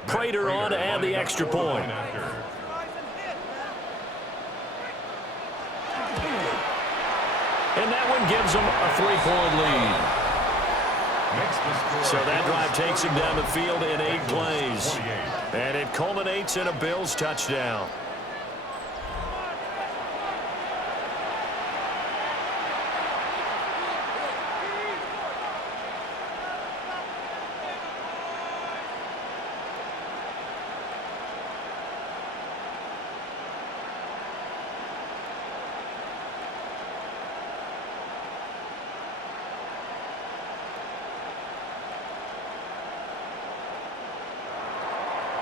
Prater on to add the extra point. that one gives them a 3-point lead. So that drive takes him down the field in 8 plays. And it culminates in a Bills touchdown.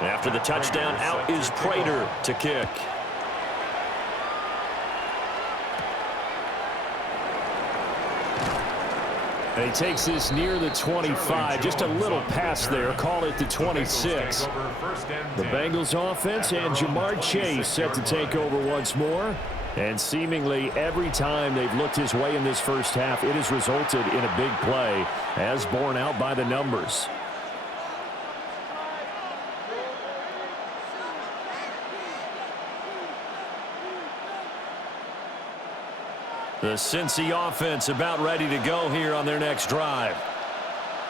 After the touchdown, out is Prater to kick. And he takes this near the 25. Just a little pass there. Call it the 26. The Bengals offense and Jamar Chase set to take over once more. And seemingly every time they've looked his way in this first half, it has resulted in a big play, as borne out by the numbers. The Cincy offense about ready to go here on their next drive.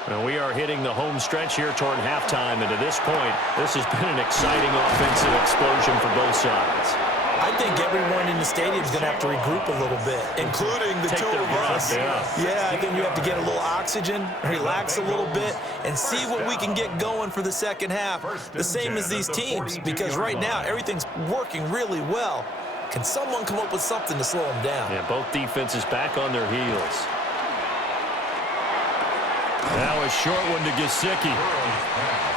And we are hitting the home stretch here toward halftime. And to this point, this has been an exciting offensive explosion for both sides. I think everyone in the stadium is going to have to regroup a little bit, including the two of us. Yeah, I think we have to get a little oxygen, relax a little bit, and see what we can get going for the second half, the same as these teams, because right now everything's working really well. Can someone come up with something to slow them down? Yeah, both defenses back on their heels. Now a short one to Gesicki.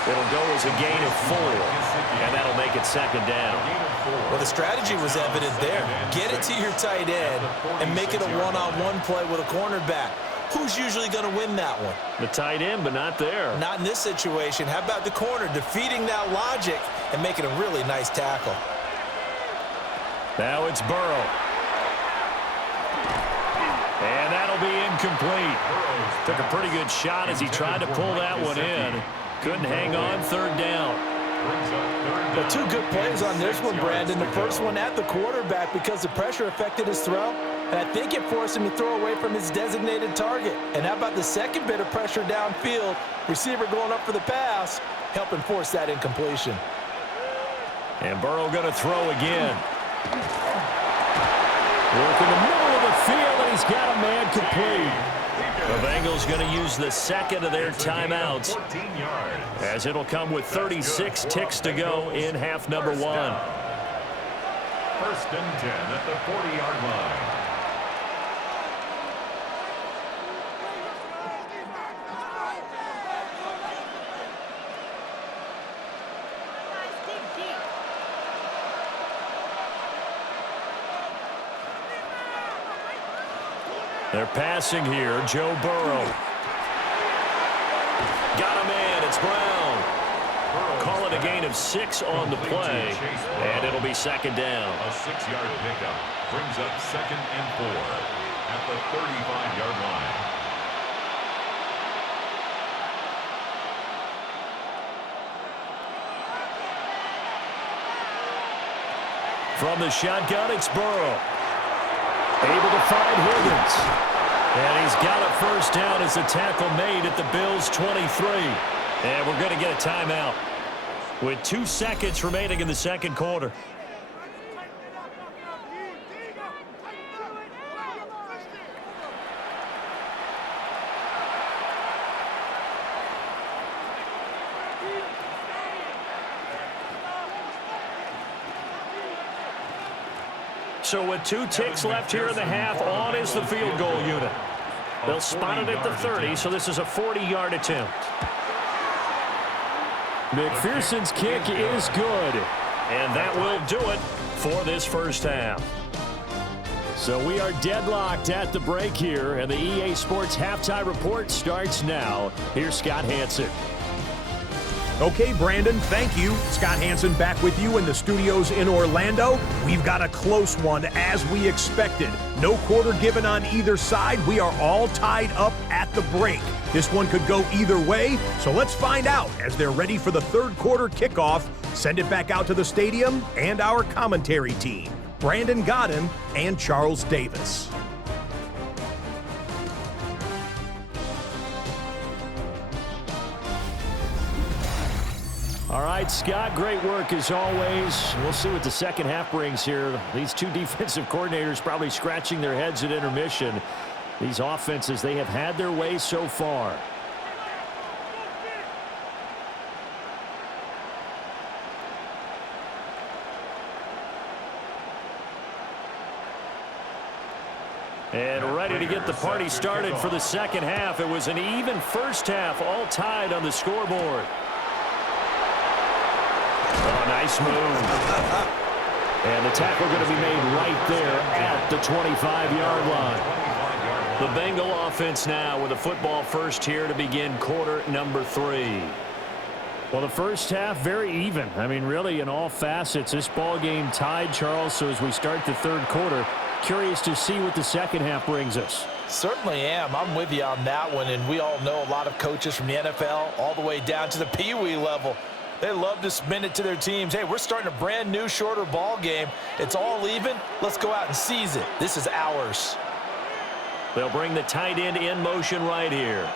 It'll go as a gain of 4, and that'll make it second down. Well, the strategy was evident there. Get it to your tight end and make it a one-on-one play with a cornerback. Who's usually going to win that one? The tight end, but not there. Not in this situation. How about the corner defeating that logic and making a really nice tackle? Now it's Burrow. And that'll be incomplete. Took a pretty good shot as he tried to pull that one in. Couldn't hang on, third down. But 2 good plays on this one, Brandon. The first one at the quarterback because the pressure affected his throw. And I think it forced him to throw away from his designated target. And how about the second bit of pressure downfield? Receiver going up for the pass, helping force that incompletion. And Burrow going to throw again. Work in the middle of the field, and he's got a man complete. The Bengals going to use the second of their timeouts, as it'll come with 36 ticks to go in half number 1. 1st and 10 at the 40-yard line. They're passing here. Joe Burrow. Got a man. It's Brown. Call it a gain of 6 on the play, and it'll be second down. A 6-yard pickup brings up 2nd and 4 at the 35-yard line. From the shotgun, it's Burrow. Able to find Higgins. And he's got a first down as the tackle made at the Bills' 23. And we're going to get a timeout with 2 seconds remaining in the second quarter. So with 2 ticks left here in the half, on is the field goal unit. They'll spot it at the 30, so this is a 40-yard attempt. McPherson's kick is good, and that will do it for this first half. So we are deadlocked at the break here, and the EA Sports Halftime Report starts now. Here's Scott Hanson. Okay, Brandon, thank you. Scott Hanson back with you in the studios in Orlando. We've got a close one, as we expected. No quarter given on either side. We are all tied up at the break. This one could go either way, so let's find out as they're ready for the third quarter kickoff. Send it back out to the stadium and our commentary team, Brandon Godden and Charles Davis. All right, Scott, great work as always. We'll see what the second half brings here. These two defensive coordinators probably scratching their heads at intermission. These offenses, they have had their way so far. And ready to get the party started for the second half. It was an even first half, all tied on the scoreboard. Oh, nice move. And the tackle going to be made right there at the 25-yard line. The Bengal offense now with a football first here to begin quarter number 3. Well, the first half, very even. I mean, really, in all facets, this ball game tied, Charles. So as we start the third quarter, curious to see what the second half brings us. Certainly am. I'm with you on that one. And we all know a lot of coaches from the NFL all the way down to the Pee-wee level. They love to spin it to their teams. Hey, we're starting a brand new, shorter ball game. It's all even. Let's go out and seize it. This is ours. They'll bring the tight end in motion right here.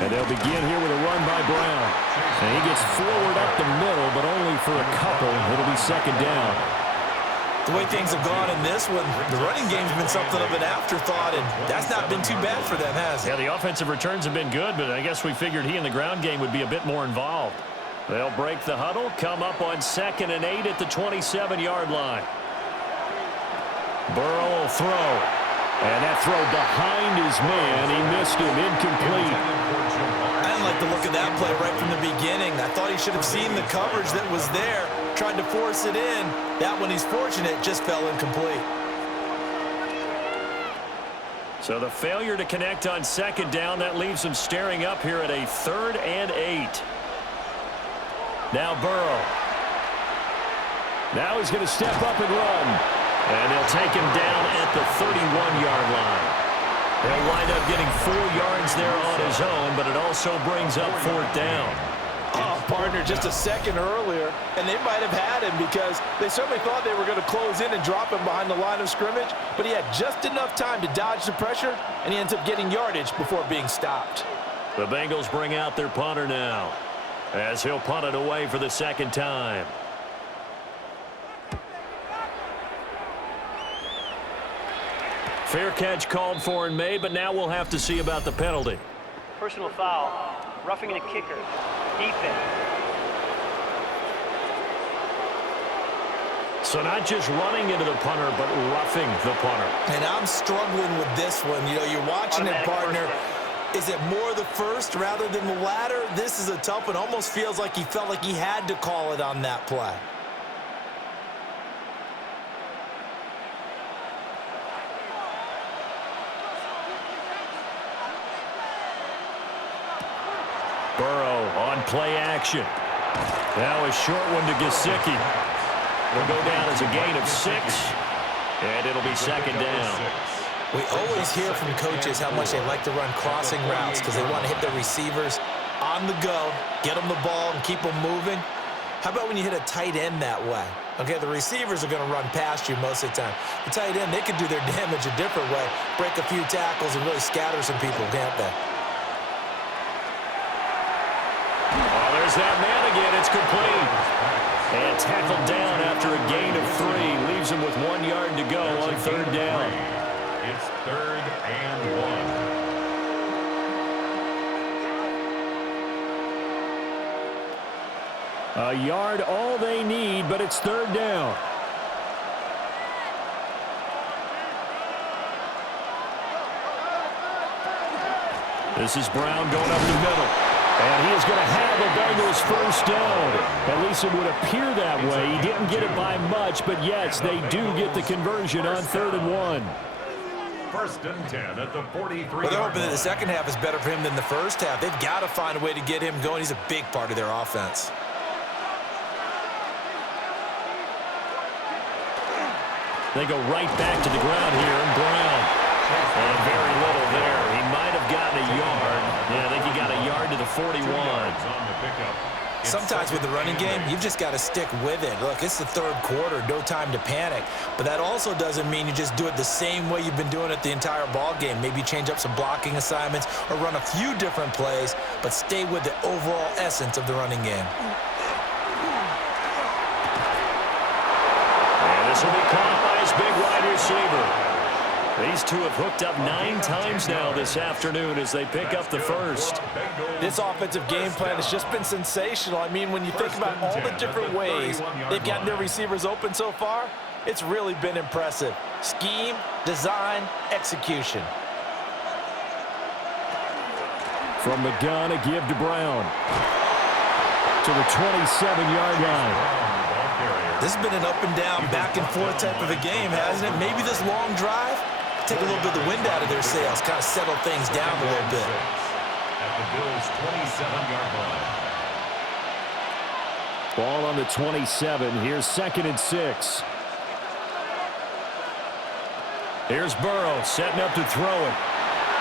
And they'll begin here with a run by Brown. And he gets forward up the middle, but only for a couple. It'll be second down. The way things have gone in this one, the running game's been something of an afterthought, and that's not been too bad for them, has it? Yeah, the offensive returns have been good, but I guess we figured he in the ground game would be a bit more involved. They'll break the huddle, come up on 2nd and 8 at the 27-yard line. Burrow will throw. And that throw behind his man. He missed him. Incomplete. I didn't like the look of that play right from the beginning. I thought he should have seen the coverage that was there. Tried to force it in. That one, he's fortunate, just fell incomplete. So the failure to connect on 2nd down, that leaves him staring up here at a 3rd and 8. Now Burrow. Now he's going to step up and run. And they'll take him down at the 31-yard line. He'll wind up getting 4 yards there on his own, but it also brings up 4th down. Oh, partner, just a second earlier, and they might have had him because they certainly thought they were going to close in and drop him behind the line of scrimmage, but he had just enough time to dodge the pressure, and he ends up getting yardage before being stopped. The Bengals bring out their punter now as he'll punt it away for the second time. Fair catch called for and made, but now we'll have to see about the penalty. Personal foul, roughing the kicker, defense. So not just running into the punter, but roughing the punter. And I'm struggling with this one. You know, you're watching it, partner. Is it more the first rather than the latter? This is a tough one. Almost feels like he felt like he had to call it on that play. Burrow on play action. Now a short one to Gesicki. Will go down as a gain of 6, and it'll be second down. We always hear from coaches how much they like to run crossing routes because they want to hit their receivers on the go, get them the ball, and keep them moving. How about when you hit a tight end that way? Okay, the receivers are going to run past you most of the time. The tight end, they can do their damage a different way, break a few tackles, and really scatter some people, can't they? Oh, there's that man again. It's complete. And tackled down after a gain of 3. Leaves him with 1 yard to go on 3rd down. It's 3rd and 1. A yard all they need, but it's 3rd down. This is Brown going up the middle. And he is going to have a Bengals first down. At least it would appear that way. He didn't get it by much, but yes, they do get the conversion on 3rd and 1. 1st and 10 at the 43. Well, they're hoping that the second half is better for him than the first half. They've got to find a way to get him going. He's a big part of their offense. They go right back to the ground here, and Brown. And very little there. He might have gotten a yard. Yeah, I think he got a yard to the 41. sometimes with the running game, you've just got to stick with it. Look, it's the third quarter, no time to panic. But that also doesn't mean you just do it the same way you've been doing it the entire ball game. Maybe change up some blocking assignments or run a few different plays, but stay with the overall essence of the running game. And this will be caught by his big wide receiver. These two have hooked up 9 times now this afternoon as they pick up the first. This offensive game plan has just been sensational. I mean, when you think about all the different ways they've gotten their receivers open so far, it's really been impressive. Scheme, design, execution. From the gun, a give to Brown. To the 27-yard line. This has been an up and down, back and forth type of a game, hasn't it? Maybe this long drive, take a little bit of the wind out of their sails, kind of settle things down a little bit. At the Bills' 27-yard line. Ball on the 27. Here's 2nd and 6. Here's Burrow setting up to throw it.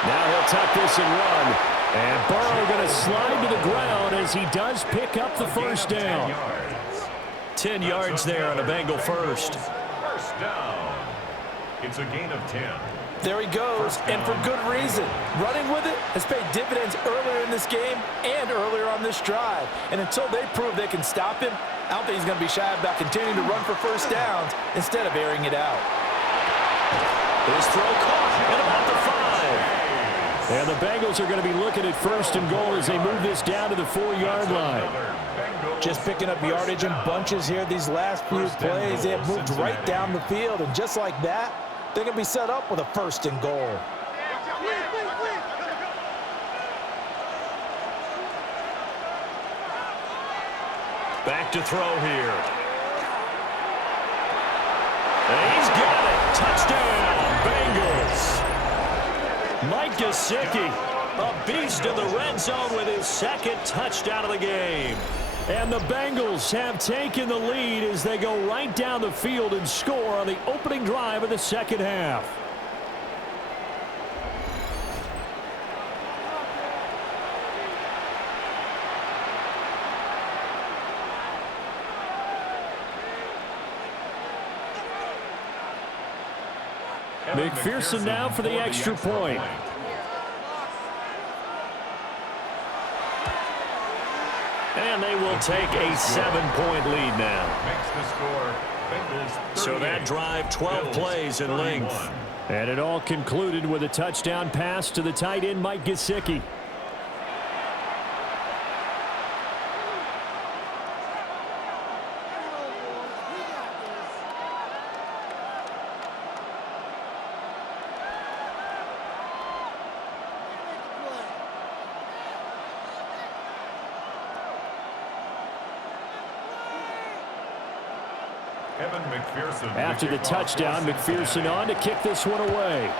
Now he'll tuck this and run. And Burrow going to slide to the ground as he does pick up the first down. 10 yards there on a Bengal first. First down. It's a gain of 10. There he goes, and for good reason. Running with it has paid dividends earlier in this game and earlier on this drive. And until they prove they can stop him, I don't think he's going to be shy about continuing to run for first downs instead of airing it out. His throw caught at about the 5. And the Bengals are going to be looking at 1st and goal as they move this down to the 4-yard line. Just picking up yardage in bunches here these last few plays. They have moved right down the field, and just like that, they're going to be set up with a 1st and goal. Back to throw here. And he's got it. Touchdown, Bengals. Mike Gesicki, a beast in the red zone with his 2nd touchdown of the game. And the Bengals have taken the lead as they go right down the field and score on the opening drive of the second half. McPherson now for the extra point. And they will take a 7-point lead now. Makes the score Bengals 38. So that drive, 12 plays in length. And it all concluded with a touchdown pass to the tight end, Mike Gesicki. After the touchdown, McPherson on to kick this one away.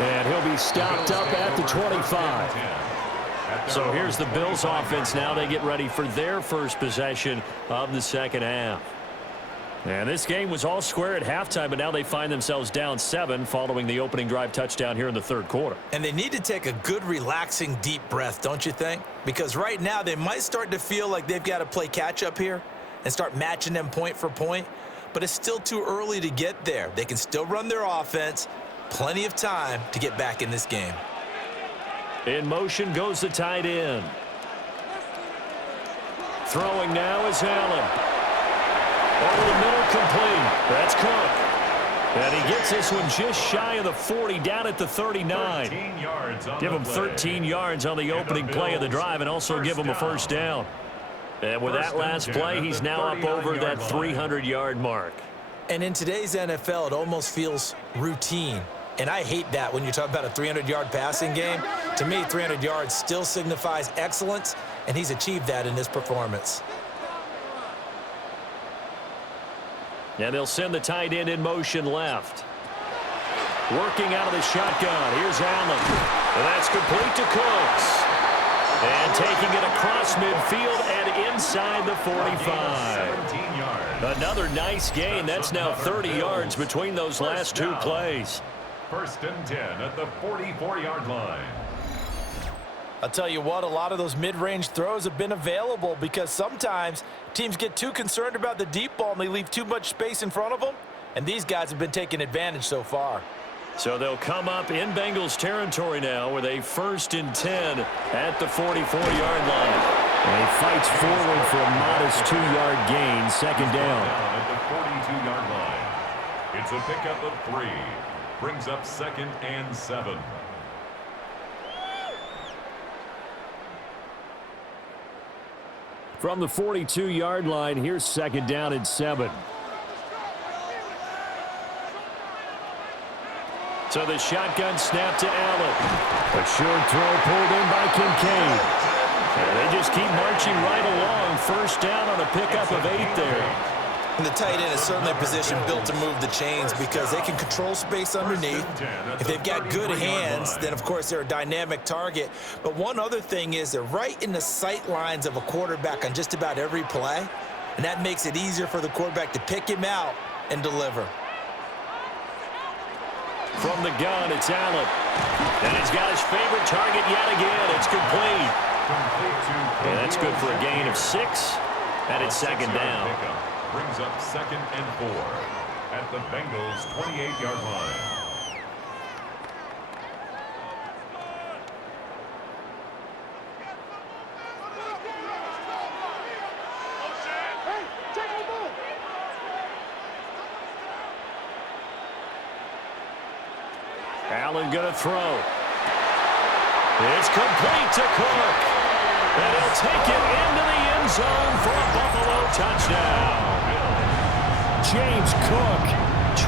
And he'll be stopped up at the 25. So here's the Bills offense now. They get ready for their first possession of the second half. And this game was all square at halftime, but now they find themselves down 7 following the opening drive touchdown here in the third quarter. And they need to take a good, relaxing, deep breath, don't you think? Because right now they might start to feel like they've got to play catch-up here and start matching them point for point. But it's still too early to get there. They can still run their offense. Plenty of time to get back in this game. In motion goes the tight end. Throwing now is Allen. Over the middle, complete. That's Cook. And he gets this one just shy of the 40, down at the 39. Give him 13 yards on the opening play of the drive and also give him a first down. And with that last play, he's now up over that 300-yard mark. And in today's NFL, it almost feels routine. And I hate that when you talk about a 300-yard passing game. To me, 300 yards still signifies excellence, and he's achieved that in this performance. And they'll send the tight end in motion left. Working out of the shotgun. Here's Allen. And that's complete to Cooks. And taking it across midfield and inside the 45. Another nice gain. That's now 30 yards between those last two plays. First and 10 at the 44-yard line. I'll tell you what, a lot of those mid-range throws have been available because sometimes teams get too concerned about the deep ball and they leave too much space in front of them, and these guys have been taking advantage so far. So they'll come up in Bengals territory now with a first and 10 at the 44-yard line. And he fights forward for a modest 2-yard gain, second down. At the 42-yard line. It's a pickup of 3. Brings up second and 7. From the 42-yard line, here's second down and 7. So the shotgun snap to Allen. A short throw pulled in by Kincaid. And they just keep marching right along. First down on a pickup of 8 there. And the tight end is certainly a position built to move the chains because they can control space underneath. If they've got good hands, then of course they're a dynamic target. But one other thing is they're right in the sight lines of a quarterback on just about every play. And that makes it easier for the quarterback to pick him out and deliver. From the gun, it's Allen. And he's got his favorite target yet again. It's complete. And that's good for a gain of 6. And it's second down. Brings up second and 4 at the Bengals 28-yard line. Allen going to throw. It's complete to Cook. And he'll take it into the end zone for a Buffalo touchdown. James Cook,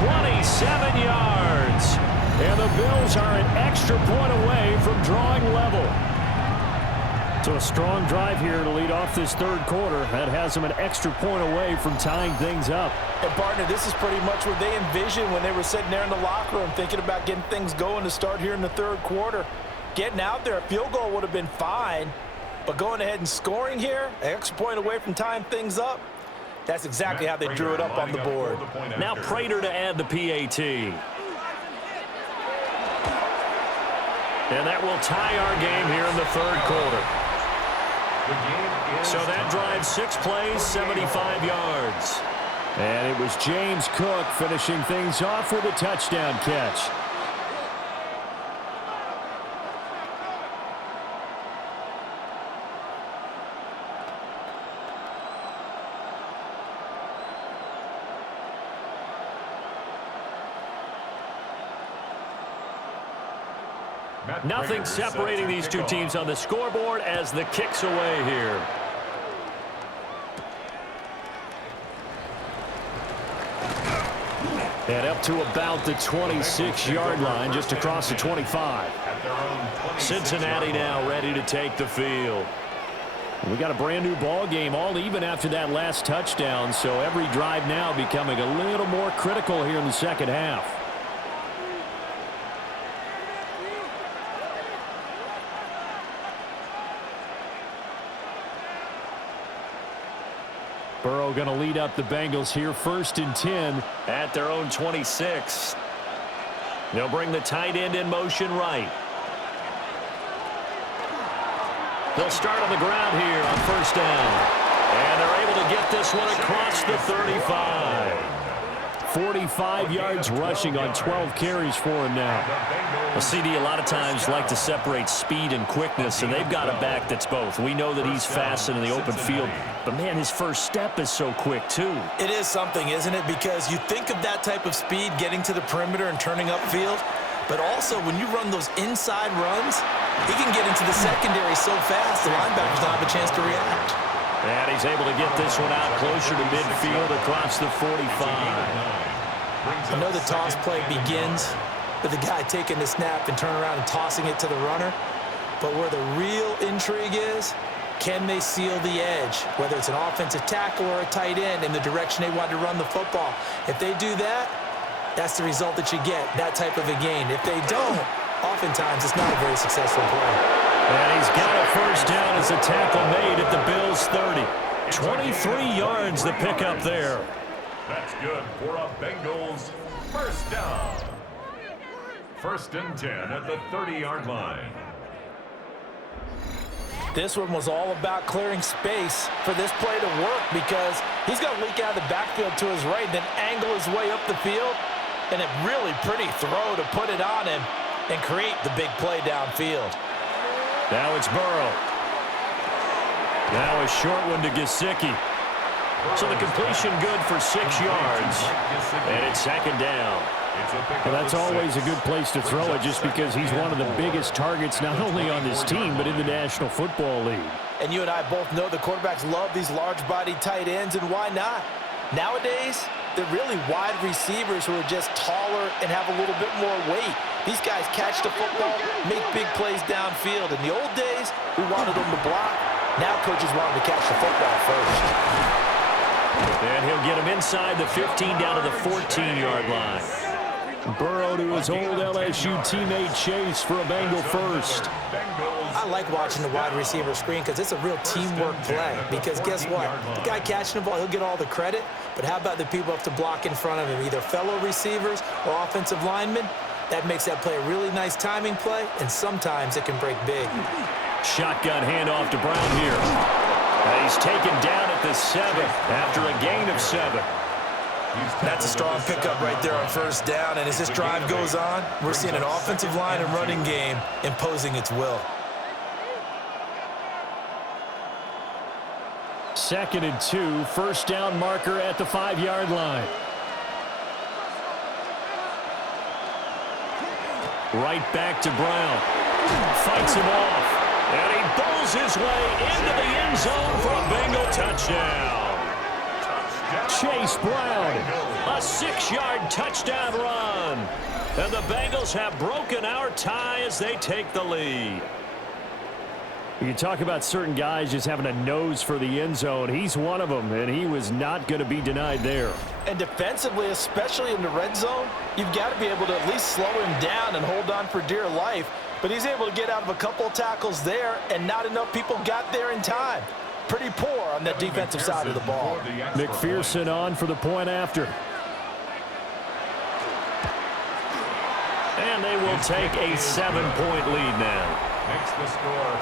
27 yards. And the Bills are an extra point away from drawing level. So a strong drive here to lead off this third quarter. That has them an extra point away from tying things up. And partner, this is pretty much what they envisioned when they were sitting there in the locker room thinking about getting things going to start here in the third quarter. Getting out there, a field goal would have been fine. But going ahead and scoring here, an extra point away from tying things up, that's exactly how they drew it up on the board. Now Prater to add the PAT. And that will tie our game here in the third quarter. So that drive 6 plays, 75 yards. And it was James Cook finishing things off with a touchdown catch. Nothing separating these two teams on the scoreboard as the kick's away here. And up to about the 26-yard line, just across the 25. Cincinnati now ready to take the field. We got a brand new ball game, all even after that last touchdown, so every drive now becoming a little more critical here in the second half. Burrow going to lead up the Bengals here, first and 10 at their own 26. They'll bring the tight end in motion right. They'll start on the ground here on first down. And they're able to get this one across the 35. 45 yards rushing on 12 carries for him now. Well, CD, a lot of times like to separate speed and quickness, and they've got a back that's both. We know that he's fast in the open field, but, man, his first step is so quick, too. It is something, isn't it? Because you think of that type of speed getting to the perimeter and turning upfield, but also when you run those inside runs, he can get into the secondary so fast the linebackers don't have a chance to react. And he's able to get this one out closer to midfield across the 45. I know the toss play begins with the guy taking the snap and turning around and tossing it to the runner. But where the real intrigue is, can they seal the edge, whether it's an offensive tackle or a tight end, in the direction they want to run the football? If they do that, that's the result that you get, that type of a gain. If they don't, oftentimes it's not a very successful play. And he's got a first down as a tackle made at the Bills' 30. 23 yards the pickup there. That's good for a Bengals first down. First and 10 at the 30-yard line. This one was all about clearing space for this play to work because he's going to leak out of the backfield to his right and then angle his way up the field. And a really pretty throw to put it on him and create the big play downfield. Now it's Burrow. Now a short one to Gesicki. So the completion good for 6 yards. And it's second down. Well, that's always a good place to throw it just because he's one of the biggest targets not only on this team but in the National Football League. And you and I both know the quarterbacks love these large-body tight ends, and why not? Nowadays, they're really wide receivers who are just taller and have a little bit more weight. These guys catch the football, make big plays downfield. In the old days, we wanted them to block. Now coaches want them to catch the football first. And he'll get him inside the 15 down to the 14-yard line. Burrow to his old LSU teammate Chase for a Bengal first. I like watching the wide receiver screen because it's a real teamwork play. Because guess what? The guy catching the ball, he'll get all the credit. But how about the people up to block in front of him, either fellow receivers or offensive linemen? That makes that play a really nice timing play, and sometimes it can break big. Shotgun handoff to Brown here. He's taken down at the 7 after a gain of 7. That's a strong pickup right there on first down, and as this drive goes on, we're seeing an offensive line and running game imposing its will. Second and 2, first down marker at the 5-yard line. Right back to Brown. Fights him off. And he bowls his way into the end zone for a Bengal touchdown. Chase Brown. A 6-yard touchdown run. And the Bengals have broken our tie as they take the lead. You talk about certain guys just having a nose for the end zone. He's one of them, and he was not going to be denied there. And defensively, especially in the red zone, you've got to be able to at least slow him down and hold on for dear life. But he's able to get out of a couple of tackles there, and not enough people got there in time. Pretty poor on that defensive side of the ball. McPherson on for the point after. And they will take a 7-point lead now. Makes the score.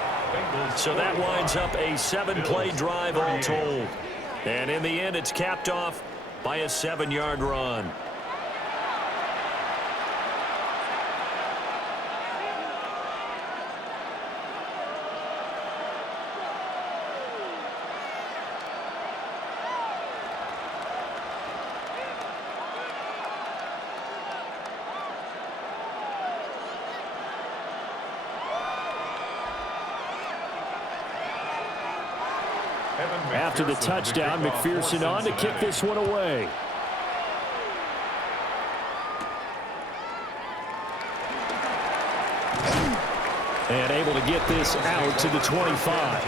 So that winds up a 7-play drive all told. And in the end, it's capped off by a 7-yard run. After the touchdown, McPherson on to kick this one away. And able to get this out to the 25.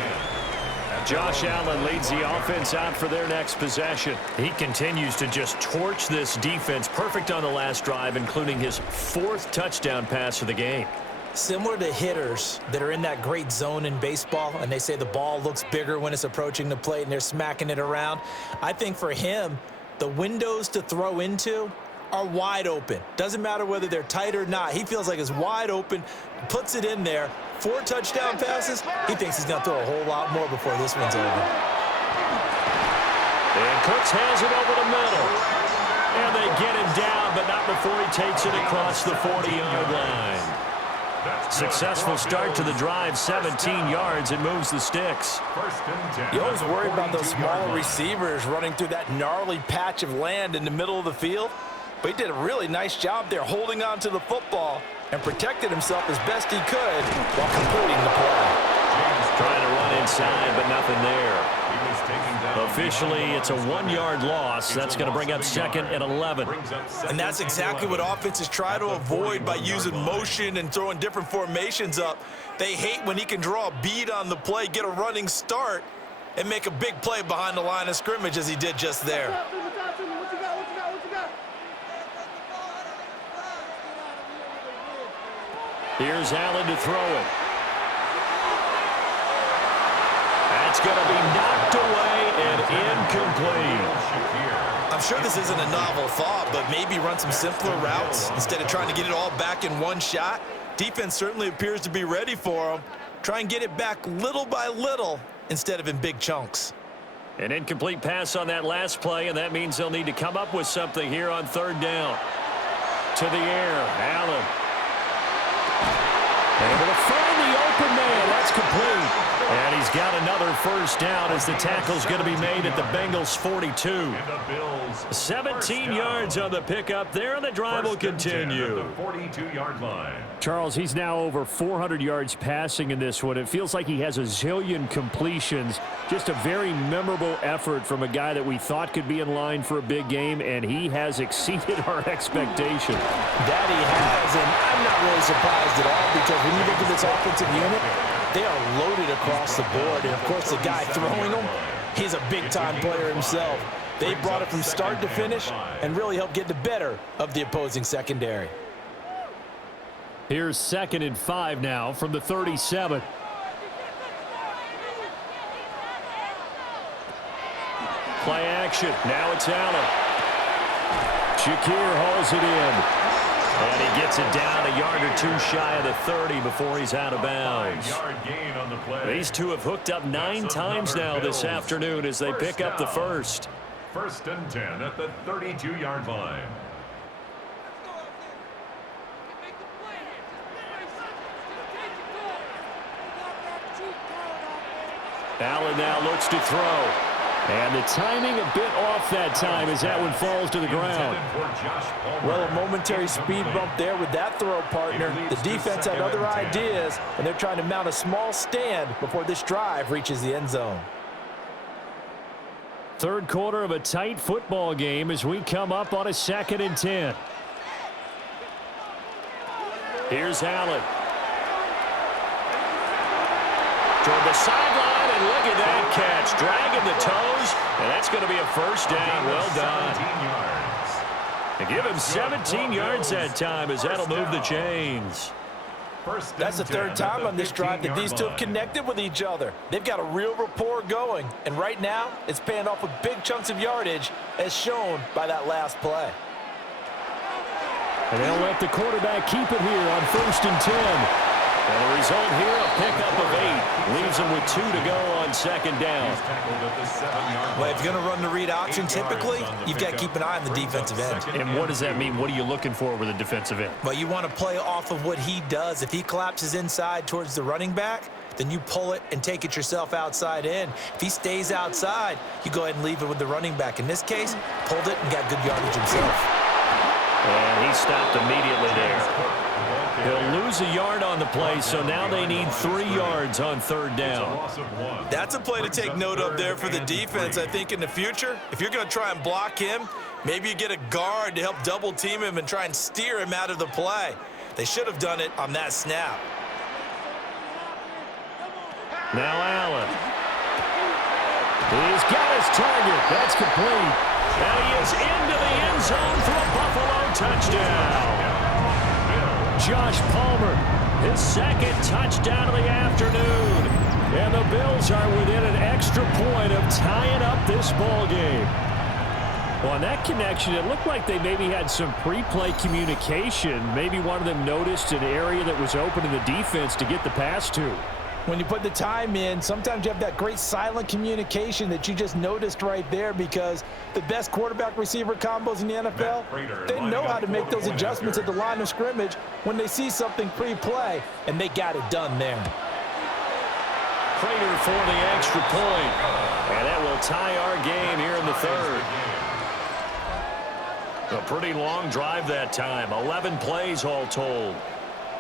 Josh Allen leads the offense out for their next possession. He continues to just torch this defense. Perfect on the last drive, including his 4th touchdown pass of the game. Similar to hitters that are in that great zone in baseball, and they say the ball looks bigger when it's approaching the plate and they're smacking it around. I think for him, the windows to throw into are wide open. Doesn't matter whether they're tight or not. He feels like it's wide open, puts it in there. 4 touchdown passes. He thinks he's going to throw a whole lot more before this one's over. And Cooks has it over the middle. And they get him down, but not before he takes it across the 40-yard line. Successful start to the drive, 17 yards, and moves the sticks. You always worry about those smaller receivers running through that gnarly patch of land in the middle of the field. But he did a really nice job there holding on to the football and protected himself as best he could while completing the play. Trying to run inside, but nothing there. Officially, it's a 1-yard loss. That's going to bring up 2nd and 11. And that's exactly what offenses try to avoid by using motion and throwing different formations up. They hate when he can draw a bead on the play, get a running start, and make a big play behind the line of scrimmage as he did just there. Here's Allen to throw it. That's going to be knocked away and incomplete. I'm sure this isn't a novel thought, but maybe run some simpler routes instead of trying to get it all back in one shot. Defense certainly appears to be ready for them. Try and get it back little by little instead of in big chunks. An incomplete pass on that last play, and that means they'll need to come up with something here on third down. To the air, Allen. Able to find the open man. That's complete. And he's got another first down as the tackle's going to be made at the Bengals 42. 17 yards on the pickup there, and the drive will continue. At the 42-yard line. Charles, he's now over 400 yards passing in this one. It feels like he has a zillion completions. Just a very memorable effort from a guy that we thought could be in line for a big game, and he has exceeded our expectation. That he has, and I'm not really surprised at all, because when you look at this offensive unit, they are loaded across the board. And, of course, the guy throwing them, he's a big-time player himself. They brought it from start to finish and really helped get the better of the opposing secondary. Here's 2nd and 5 now from the 37. Play action. Now it's Allen. Shakir hauls it in. And he gets it down a yard or two shy of the 30 before he's out of bounds. These two have hooked up 9 times now this afternoon as they pick up the first. 1st and 10 at the 32-yard line. Allen now looks to throw. And the timing a bit off that time as that one falls to the ground. Well, a momentary speed bump there with that throw, partner. The defense had other ideas, and they're trying to mount a small stand before this drive reaches the end zone. Third quarter of a tight football game as we come up on a 2nd and 10. Here's Allen. Toward the sideline, and look at that catch. Dragging the toes, and that's going to be a first down. Well done. And give him 17 yards that time as that'll move the chains. That's the 3rd time on this drive that these two have connected with each other. They've got a real rapport going, and right now it's paying off with big chunks of yardage as shown by that last play. And they'll let the quarterback keep it here on 1st and 10. And the result here, a pickup of 8. Leaves them with 2 to go on 2nd down. Well, if you're going to run the read option, typically, you've got to keep an eye on the defensive end. And what does that mean? What are you looking for with a defensive end? Well, you want to play off of what he does. If he collapses inside towards the running back, then you pull it and take it yourself outside in. If he stays outside, you go ahead and leave it with the running back. In this case, pulled it and got good yardage himself. And he stopped immediately there. He'll lose a yard on the play, so now they need 3 yards on 3rd down. That's a play to take note of there for the defense. I think in the future, if you're going to try and block him, maybe you get a guard to help double team him and try and steer him out of the play. They should have done it on that snap. Now Allen. He's got his target. That's complete. And he is into the end zone for a Buffalo touchdown. Josh Palmer, his 2nd touchdown of the afternoon. And the Bills are within an extra point of tying up this ball game. Well, on that connection, it looked like they maybe had some pre-play communication. Maybe one of them noticed an area that was open in the defense to get the pass to. When you put the time in, sometimes you have that great silent communication that you just noticed right there, because the best quarterback-receiver combos in the NFL, they know how to make those adjustments at the line of scrimmage when they see something pre-play, and they got it done there. Prater for the extra point, and that will tie our game here in the 3rd. A pretty long drive that time, 11 plays all told.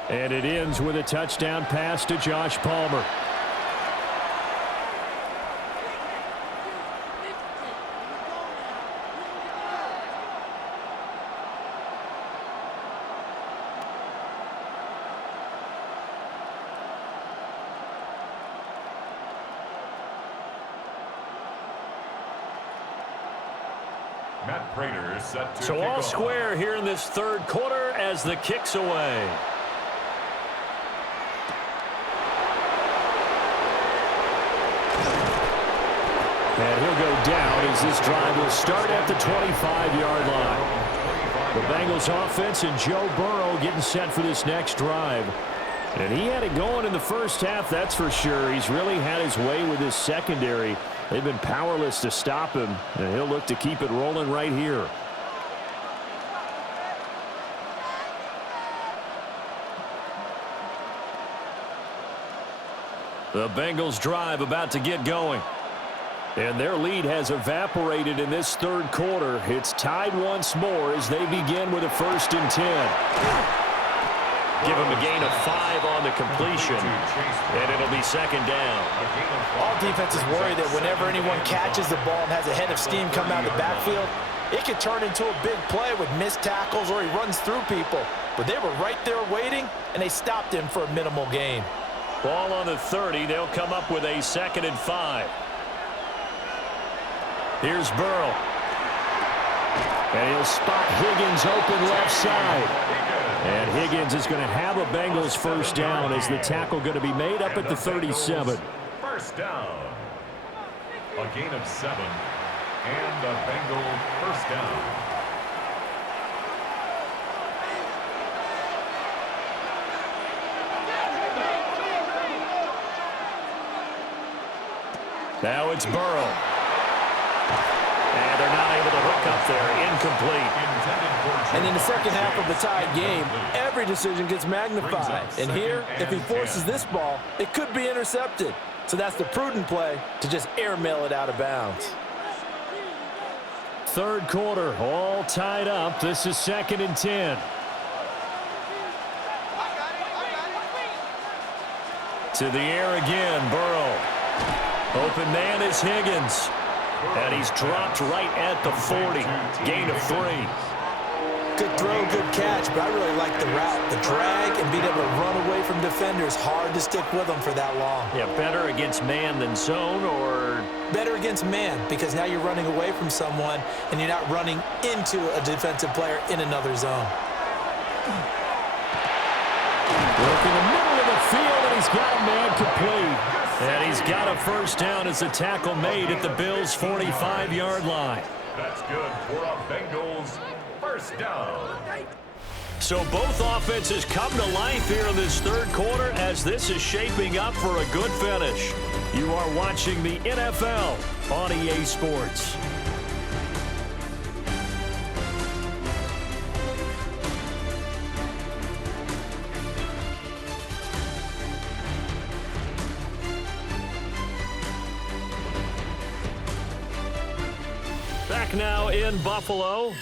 And it ends with a touchdown pass to Josh Palmer. Matt Prater is set to So kick all off. square here in this 3rd quarter as the kick's away. And he'll go down as this drive will start at the 25-yard line. The Bengals offense and Joe Burrow getting set for this next drive. And he had it going in the first half, that's for sure. He's really had his way with his secondary. They've been powerless to stop him, and he'll look to keep it rolling right here. The Bengals drive about to get going. And their lead has evaporated in this third quarter. It's tied once more as they begin with a 1st and 10. Give him a gain of 5 on the completion, and it'll be 2nd down. All defenses worry that whenever anyone catches the ball and has a head of steam come out of the backfield, it could turn into a big play with missed tackles or he runs through people. But they were right there waiting, and they stopped him for a minimal gain. Ball on the 30. They'll come up with a 2nd and 5. Here's Burrow. And he'll spot Higgins open left side. And Higgins is going to have a Bengals 1st down as the tackle going to be made up at the 37. 1st down. A gain of 7. And a Bengal 1st down. Now it's Burrow. And they're not able to hook up there. Incomplete. And in the second half of the tied game, every decision gets magnified. And here, if he forces this ball, it could be intercepted. So that's the prudent play to just airmail it out of bounds. Third quarter, all tied up. This is 2nd and 10. To the air again, Burrow. Open man is Higgins. And he's dropped right at the 40. Gain of 3. Good throw, good catch, but I really like the route. The drag and being able to run away from defenders. Hard to stick with them for that long. Yeah, better against man than zone, or? Better against man, because now you're running away from someone and you're not running into a defensive player in another zone. Work in the middle of the field, and he's got a man complete. And he's got a 1st down as the tackle made at the Bills' 45-yard line. That's good for a Bengals 1st down. So both offenses come to life here in this third quarter as this is shaping up for a good finish. You are watching the NFL on EA Sports. Back now in Buffalo.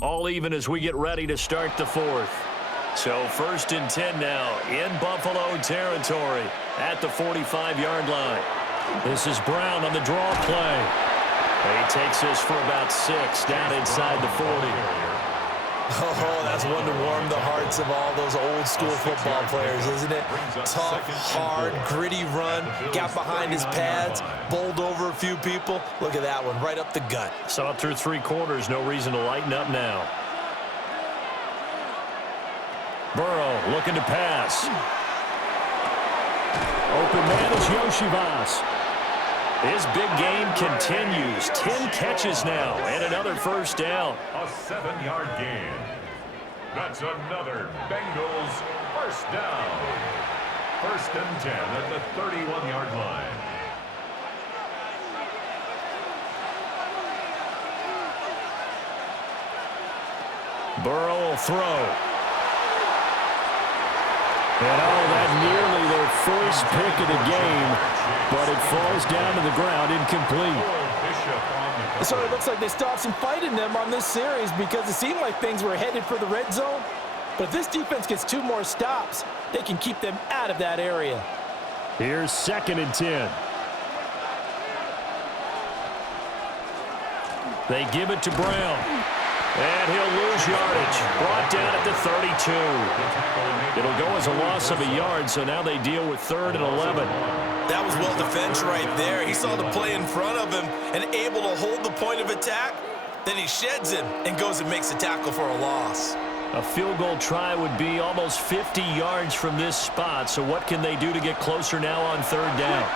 All even as we get ready to start the 4th. So 1st and 10 now in Buffalo territory at the 45-yard line. This is Brown on the draw play. He takes this for about 6 down inside the 40. Oh, that's one to warm the hearts of all those old-school football players, isn't it? Tough, hard, gritty run, got behind his pads, bowled over a few people. Look at that one, right up the gut. Saw it through 3 quarters, no reason to lighten up now. Burrow looking to pass. Open man is Yoshivas. His big game continues. 10 catches now and another 1st down. A 7-yard gain. That's another Bengals 1st down. 1st and 10 at the 31-yard line. Burrow will throw. And that nearly their first pick of the game, but it falls down to the ground incomplete. So it looks like they still have some fight in them on this series because it seemed like things were headed for the red zone. But if this defense gets 2 more stops, they can keep them out of that area. Here's 2nd and 10. They give it to Brown. And he'll lose yardage. Brought down at the 32. It'll go as a loss of a yard, so now they deal with 3rd and 11. That was well defense right there. He saw the play in front of him and able to hold the point of attack. Then he sheds him and goes and makes a tackle for a loss. A field goal try would be almost 50 yards from this spot, so what can they do to get closer now on 3rd down?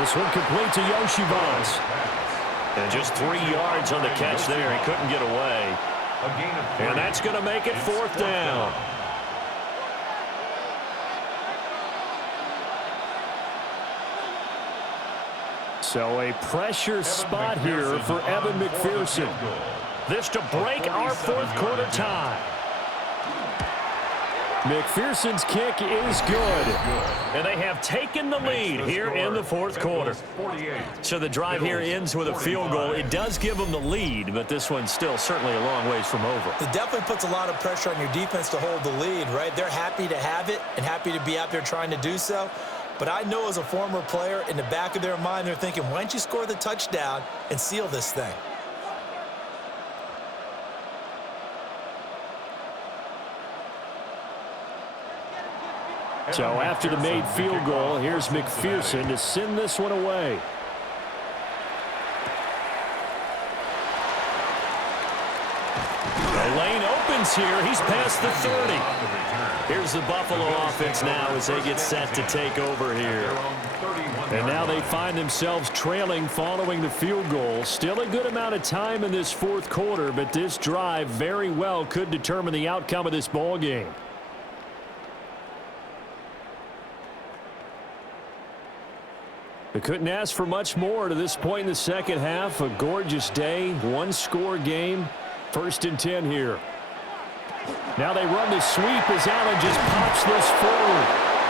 This one complete to Yoshivas. And just 3 yards on the catch there. He couldn't get away. And that's going to make it 4th down. So a pressure spot here for Evan McPherson. This to break our 4th quarter tie. McPherson's kick is good. And they have taken the lead here in the 4th quarter. So the drive here ends with a field goal. It does give them the lead, but this one's still certainly a long ways from over. It definitely puts a lot of pressure on your defense to hold the lead, right? They're happy to have it and happy to be out there trying to do so. But I know as a former player, in the back of their mind, they're thinking, why don't you score the touchdown and seal this thing? So after the made field goal, here's McPherson to send this one away. The lane opens here. He's past the 30. Here's the Buffalo offense now as they get set to take over here. And now they find themselves trailing following the field goal. Still a good amount of time in this 4th quarter, but this drive very well could determine the outcome of this ball game. They couldn't ask for much more to this point in the 2nd half. A gorgeous day, 1-score game. 1st and 10 here. Now they run the sweep as Allen just pops this forward.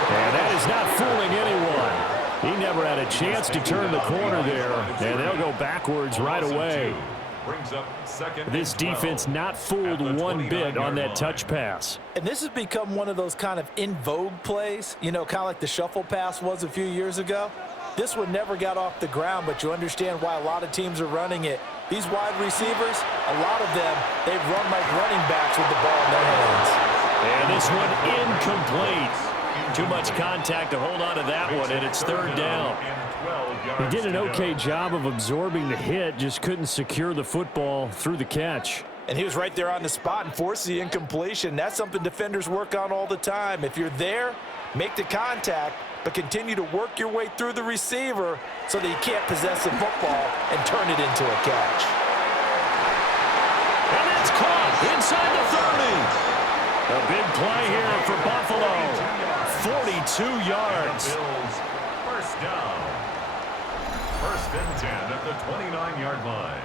And that is not fooling anyone. He never had a chance to turn the corner there. And they'll go backwards right away. This defense not fooled one bit on that touch pass. And this has become one of those kind of in vogue plays, you know, kind of like the shuffle pass was a few years ago. This one never got off the ground, but you understand why a lot of teams are running it. These wide receivers, a lot of them, they've run like running backs with the ball in their hands. And this one incomplete. Too much contact to hold on to that one, and it's 3rd down. He did an okay job of absorbing the hit, just couldn't secure the football through the catch. And he was right there on the spot and forced the incompletion. That's something defenders work on all the time. If you're there, make the contact, but continue to work your way through the receiver so that you can't possess the football and turn it into a catch. And it's caught inside the 30. A big play here for Buffalo. 42 yards. Bills, 1st down. 1st and 10 at the 29-yard line.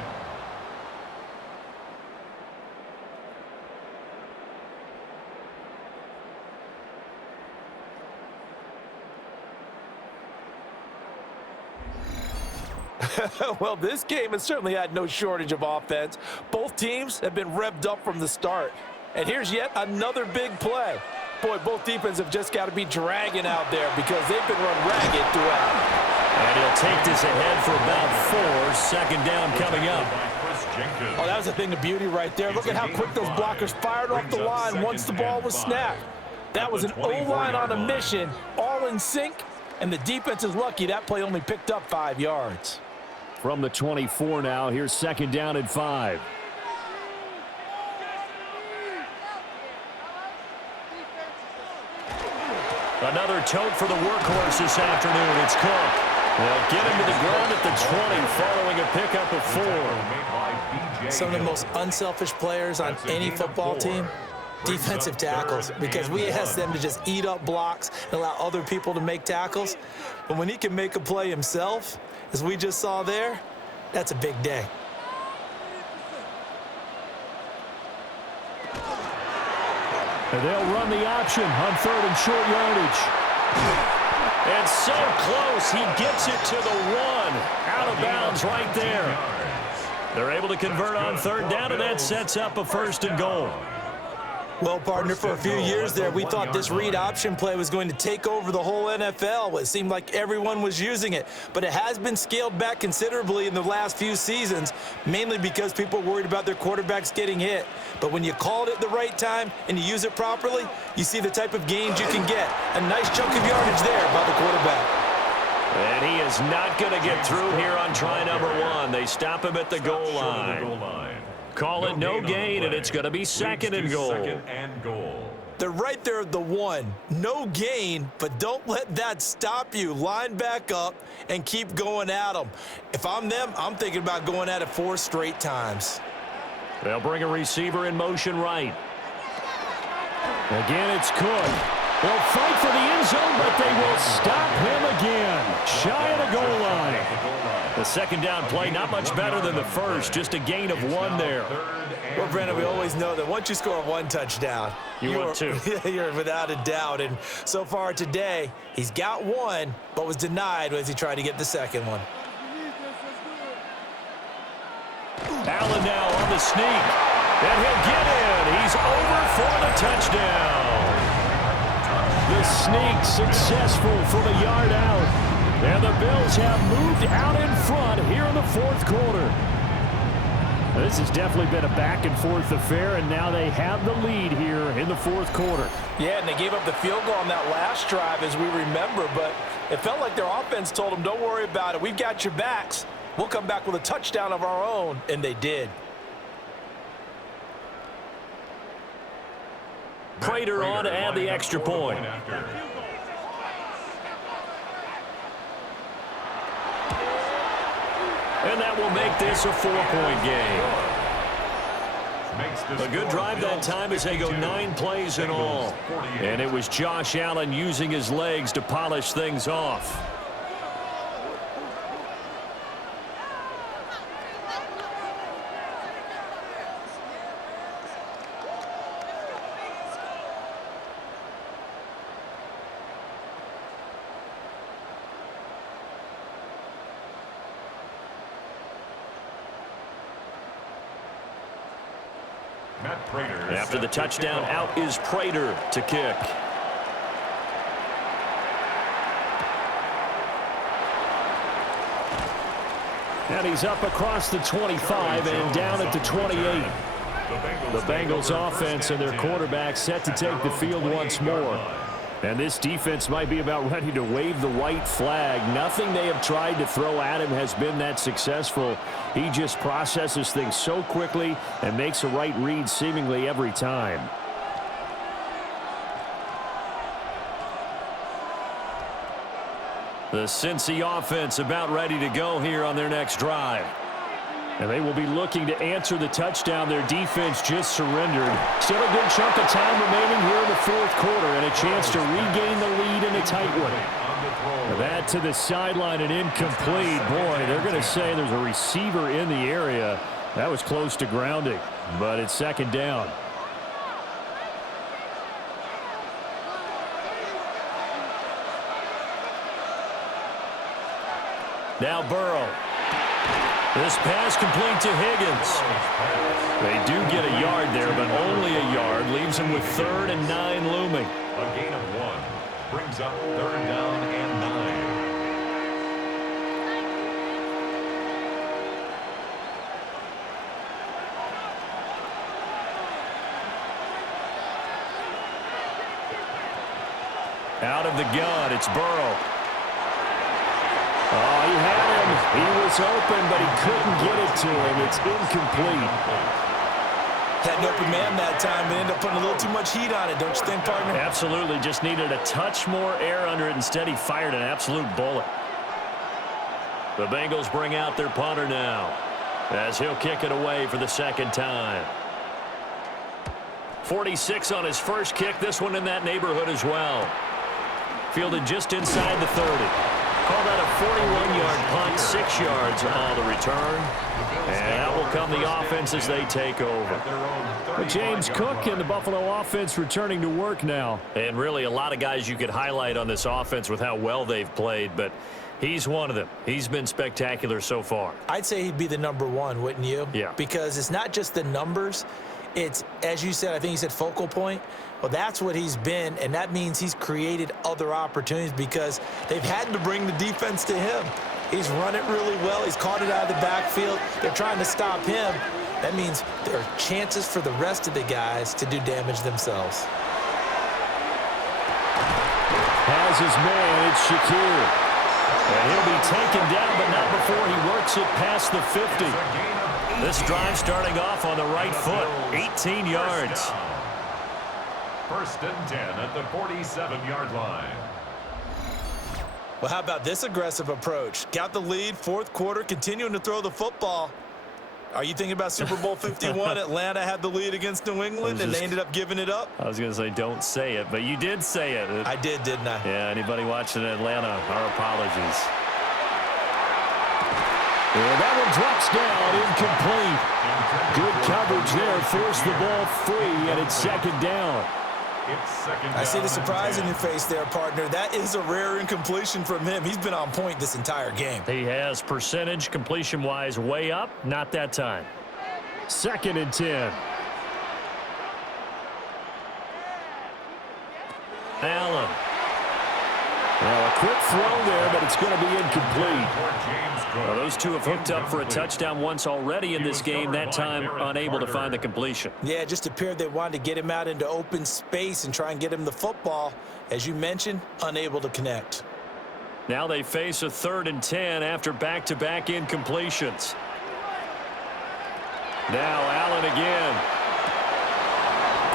Well, this game has certainly had no shortage of offense. Both teams have been revved up from the start. And here's yet another big play. Boy, both defenses have just got to be dragging out there because they've been run ragged throughout. And he'll take this ahead for about 4. 2nd down coming up. Oh, that was a thing of beauty right there. Look at how quick those blockers fired off the line once the ball was snapped. That was an O-line on a mission, all in sync, and the defense is lucky that play only picked up 5 yards. From the 24 now, here's 2nd down and 5. Another tote for the workhorse this afternoon. It's Cook. They'll get him to the ground at the 20 following a pickup of 4. Some of the most unselfish players on any football team, defensive tackles, because we ask them to just eat up blocks and allow other people to make tackles. But when he can make a play himself, as we just saw there, that's a big day. And they'll run the option on 3rd and short yardage. And so close, he gets it to the 1. Out of bounds right there. They're able to convert on 3rd down, and that sets up a 1st and goal. Well, partner, for a few years there, we thought this read option play was going to take over the whole NFL. It seemed like everyone was using it, but it has been scaled back considerably in the last few seasons, mainly because people are worried about their quarterbacks getting hit. But when you call it at the right time and you use it properly, you see the type of gains you can get. A nice chunk of yardage there by the quarterback. And he is not going to get through here on try number 1. They stop him at the goal line. Call it no gain, and it's going to be 2nd and goal. They're right there at the 1. No gain, but don't let that stop you. Line back up and keep going at them. If I'm them, I'm thinking about going at it 4 straight times. They'll bring a receiver in motion right. Again, it's Cook. They'll fight for the end zone, but they will stop him again. Shy of the goal line. The second down play, not much better than the first. Just a gain of 1 there. Well, Brandon, we always know that once you score 1 touchdown, you're 2. You're without a doubt. And so far today, he's got 1, but was denied as he tried to get the second one. Allen now on the sneak. And he'll get in. He's over for the touchdown. The sneak successful for the yard out. And the Bills have moved out in front here in the 4th quarter. This has definitely been a back-and-forth affair, and now they have the lead here in the 4th quarter. Yeah, and they gave up the field goal on that last drive, as we remember, but it felt like their offense told them, don't worry about it. We've got your backs. We'll come back with a touchdown of our own, and they did. Prater on to add the extra point. And that will make this a 4-point game. A good drive that time as they go 9 plays in all. And it was Josh Allen using his legs to polish things off. After the touchdown, out is Prater to kick. And he's up across the 25 and down at the 28. The Bengals offense and their quarterback set to take the field once more. And this defense might be about ready to wave the white flag. Nothing they have tried to throw at him has been that successful. He just processes things so quickly and makes a right read seemingly every time. The Cincy offense about ready to go here on their next drive. And they will be looking to answer the touchdown their defense just surrendered. Still a good chunk of time remaining here in the 4th quarter and a chance to regain the lead in a tight one. That to the sideline and incomplete. Boy, they're going to say there's a receiver in the area. That was close to grounding, but it's second down. Now Burrow. This pass complete to Higgins. They do get a yard there, but only a yard. Leaves him with 3rd and 9 looming. A gain of 1 brings up 3rd down and 9. Out of the gun, it's Burrow. Oh, he had him. He was open, but he couldn't get it to him. It's incomplete. Had an open man that time and ended up putting a little too much heat on it, don't you think, partner? Absolutely. Just needed a touch more air under it. Instead, he fired an absolute bullet. The Bengals bring out their punter now as he'll kick it away for the second time. 46 on his first kick. This one in that neighborhood as well. Fielded just inside the 30. Call that a 41-yard punt, 6 yards on the return. And that will come the offense as they take over. But James Cook and the Buffalo offense returning to work now. And really a lot of guys you could highlight on this offense with how well they've played, but he's one of them. He's been spectacular so far. I'd say he'd be the number 1, wouldn't you? Yeah. Because it's not just the numbers. It's, as you said, I think you said focal point. Well, that's what he's been, and that means he's created other opportunities because they've had to bring the defense to him. He's run it really well. He's caught it out of the backfield. They're trying to stop him. That means there are chances for the rest of the guys to do damage themselves. Has his man, it's Shakir. And he'll be taken down, but not before he works it past the 50. This drive starting off on the right foot, 18 yards. First and 10 at the 47-yard line. Well, how about this aggressive approach? Got the lead, fourth quarter, continuing to throw the football. Are you thinking about Super Bowl 51? Atlanta had the lead against New England, and they ended up giving it up? I was going to say don't say it, but you did say it. I did, didn't I? Yeah, anybody watching Atlanta, our apologies. Yeah, that one drops down, incomplete. Good coverage there, forced the ball free, and it's second down. I see the surprise in your face there, partner. That is a rare incompletion from him. He's been on point this entire game. He has percentage completion-wise way up, not that time. Second and 10. Allen. Well, a quick throw there, but it's going to be incomplete. Well, those two have hooked up for a touchdown once already in this game, that time unable to find the completion. Yeah, it just appeared they wanted to get him out into open space and try and get him the football. As you mentioned, unable to connect. Now they face a 3rd and 10 after back-to-back incompletions. Now Allen again.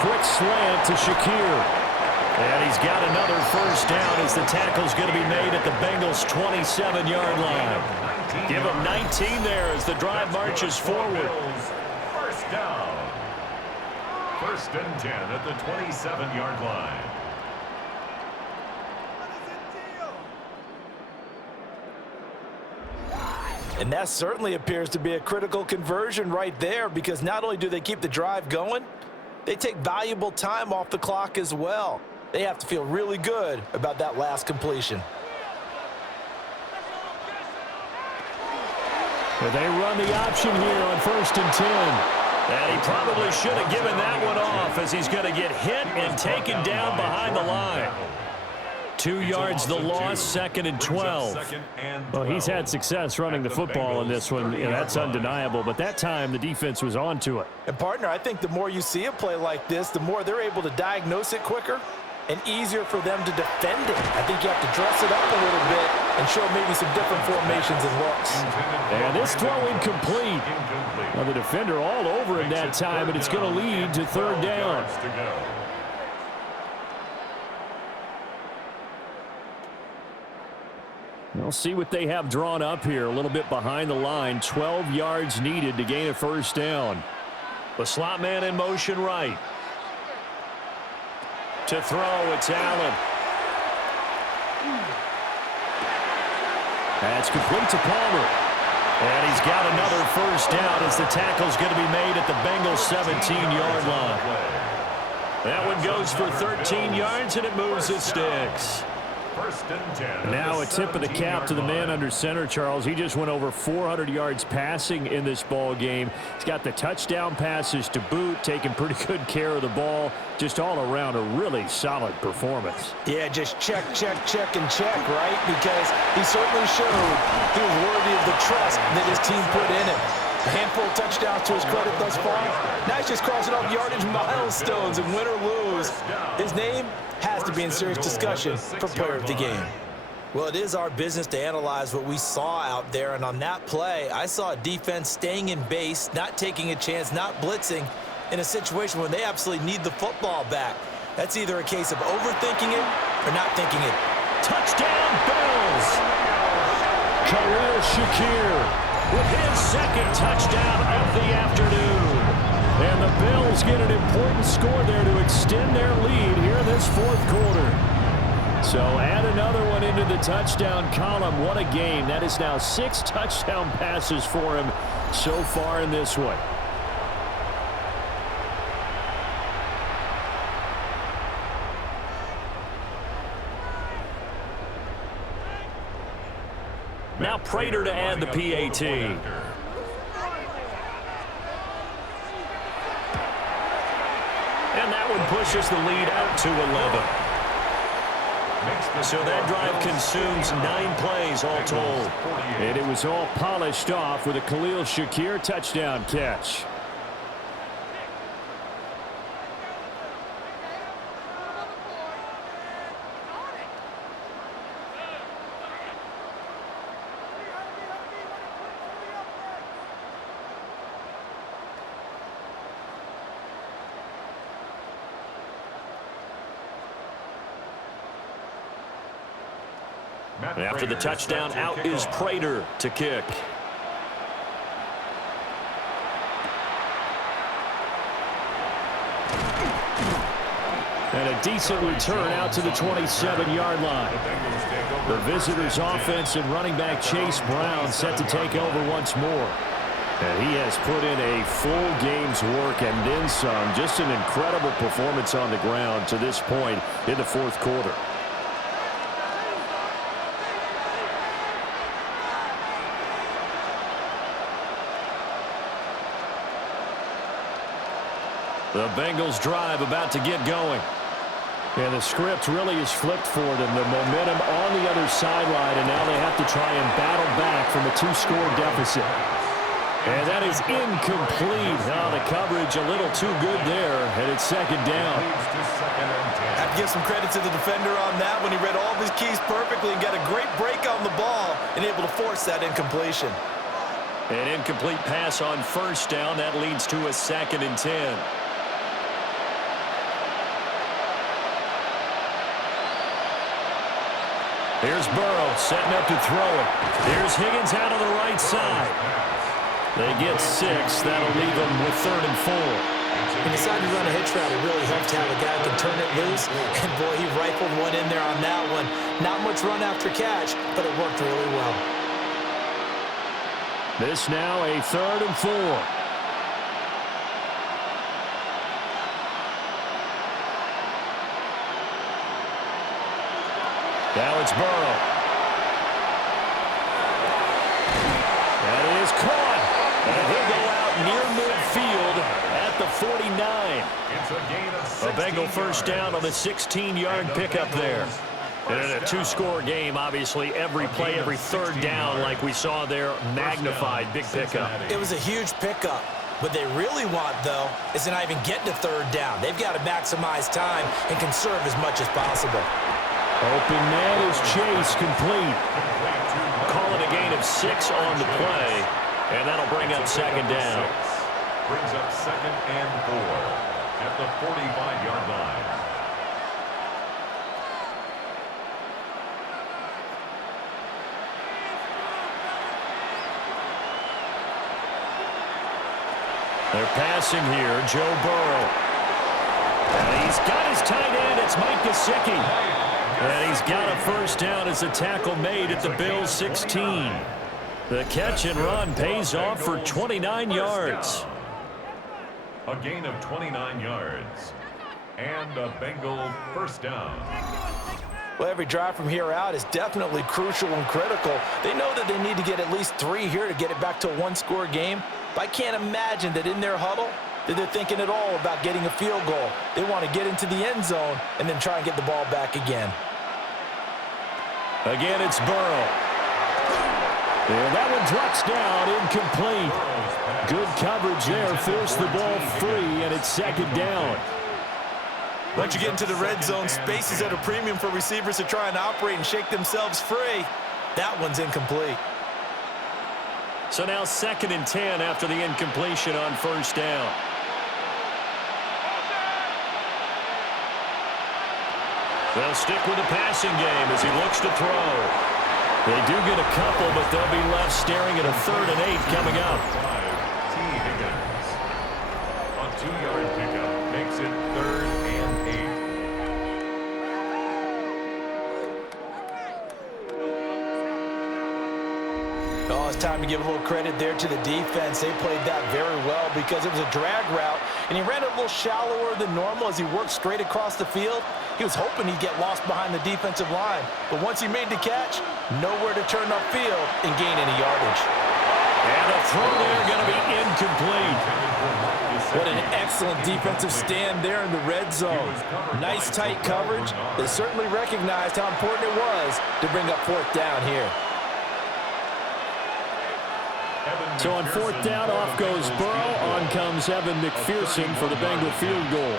Quick slant to Shakir. And he's got another first down as the tackle's going to be made at the Bengals' 27-yard line. Give him 19 there as the drive marches forward. First down. First and 10 at the 27-yard line. And that certainly appears to be a critical conversion right there, because not only do they keep the drive going, they take valuable time off the clock as well. They have to feel really good about that last completion. Well, they run the option here on 1st and 10. And he probably should have given that one off, as he's going to get hit and taken down behind the line. 2 yards the loss, 2nd and 12. Well, he's had success running the football in this one. That's undeniable, but that time the defense was on to it. And, partner, I think the more you see a play like this, the more they're able to diagnose it quicker and easier for them to defend it. I think you have to dress it up a little bit and show maybe some different formations and looks. And this throw incomplete. Well, the defender all over him that time, and it's going to lead to 3rd down. We'll see what they have drawn up here. A little bit behind the line. 12 yards needed to gain a first down. The slot man in motion right. To throw, it's Allen. That's complete to Palmer. And he's got another first down as the tackle's going to be made at the Bengals' 17-yard line. That one goes for 13 yards, and it moves the sticks. First and 10. Now a tip of the cap to the man under center, Charles. He just went over 400 yards passing in this ball game. He's got the touchdown passes to boot, taking pretty good care of the ball. Just all around a really solid performance. Yeah, just check, and check, right? Because he certainly showed he was worthy of the trust that his team put in him. A handful of touchdowns to his credit thus far. Now he's just crossing off yardage milestones, and win or lose, his name has to be in serious discussion for player of the game. Well, it is our business to analyze what we saw out there, and on that play, I saw a defense staying in base, not taking a chance, not blitzing, in a situation when they absolutely need the football back. That's either a case of overthinking it or not thinking it. Touchdown, Bills! Khalil Shakir with his 2nd touchdown of the afternoon. And the Bills get an important score there to extend their lead here in this 4th quarter. So add another one into the touchdown column. What a game. That is now 6 touchdown passes for him so far in this one. Now Prater to add the PAT. And that one pushes the lead out to 11. So that drive consumes 9 plays all told. And it was all polished off with a Khalil Shakir touchdown catch. After the touchdown, out is Prater to kick. And a decent return out to the 27-yard line. The visitors' offense and running back Chase Brown set to take over once more. And he has put in a full game's work and then some. Just an incredible performance on the ground to this point in the fourth quarter. The Bengals drive about to get going. And the script really is flipped for them. The momentum on the other sideline, and now they have to try and battle back from a 2-score deficit. And that is incomplete. Oh, the coverage a little too good there, and it's second down. I have to give some credit to the defender on that when he read all of his keys perfectly and got a great break on the ball and able to force that incompletion. An incomplete pass on first down. That leads to a 2nd and 10. Here's Burrow setting up to throw it. Here's Higgins out on the right side. They get 6. That'll leave them with 3rd and 4. He decided to run a hitch route. It really helped to have a guy who can turn it loose. And, boy, he rifled one in there on that one. Not much run after catch, but it worked really well. This now a 3rd and 4. Now it's Burrow. That is caught. And he'll go out near midfield at the 49. It's a gain of 16 A Bengal first yards. down on the 16-yard pickup there. And in a 2-score game, obviously, every play, every 3rd down, like we saw there, magnified, big pickup. It was a huge pickup. What they really want, though, is to not even get to 3rd down. They've got to maximize time and conserve as much as possible. Open man is Chase, complete. Call it a gain of 6 on the play, and that'll bring up 2nd down. Brings up 2nd and 4 at the 45-yard line. They're passing here, Joe Burrow. And he's got his tight end, it's Mike Gesicki. And he's got a first down as a tackle made at the Bills' 16. The catch and run pays off for 29 yards. A gain of 29 yards. And a Bengal first down. Well, every drive from here out is definitely crucial and critical. They know that they need to get at least 3 here to get it back to a 1-score game. But I can't imagine that in their huddle that they're thinking at all about getting a field goal. They want to get into the end zone and then try and get the ball back again. Again, it's Burrow. And that one drops down, incomplete. Good coverage there, forced the ball free, and it's 2nd down. Once you get into the red zone, space is at a premium for receivers to try and operate and shake themselves free. That one's incomplete. So now 2nd and 10 after the incompletion on first down. They'll stick with the passing game as he looks to throw. They do get a couple, but they'll be left staring at a 3rd and 8 coming up. T. Higgins. A 2-yard pickup makes it 3rd and 8. Oh, it's time to give a little credit there to the defense. They played that very well because it was a drag route, and he ran it a little shallower than normal as he worked straight across the field. He was hoping he'd get lost behind the defensive line, but once he made the catch, nowhere to turn upfield and gain any yardage. And the throw there going to be incomplete. What an excellent defensive stand there in the red zone. Nice tight coverage. They certainly recognized how important it was to bring up 4th down here. So on 4th down, off goes Burrow. On comes Evan McPherson for the Bengal field goal.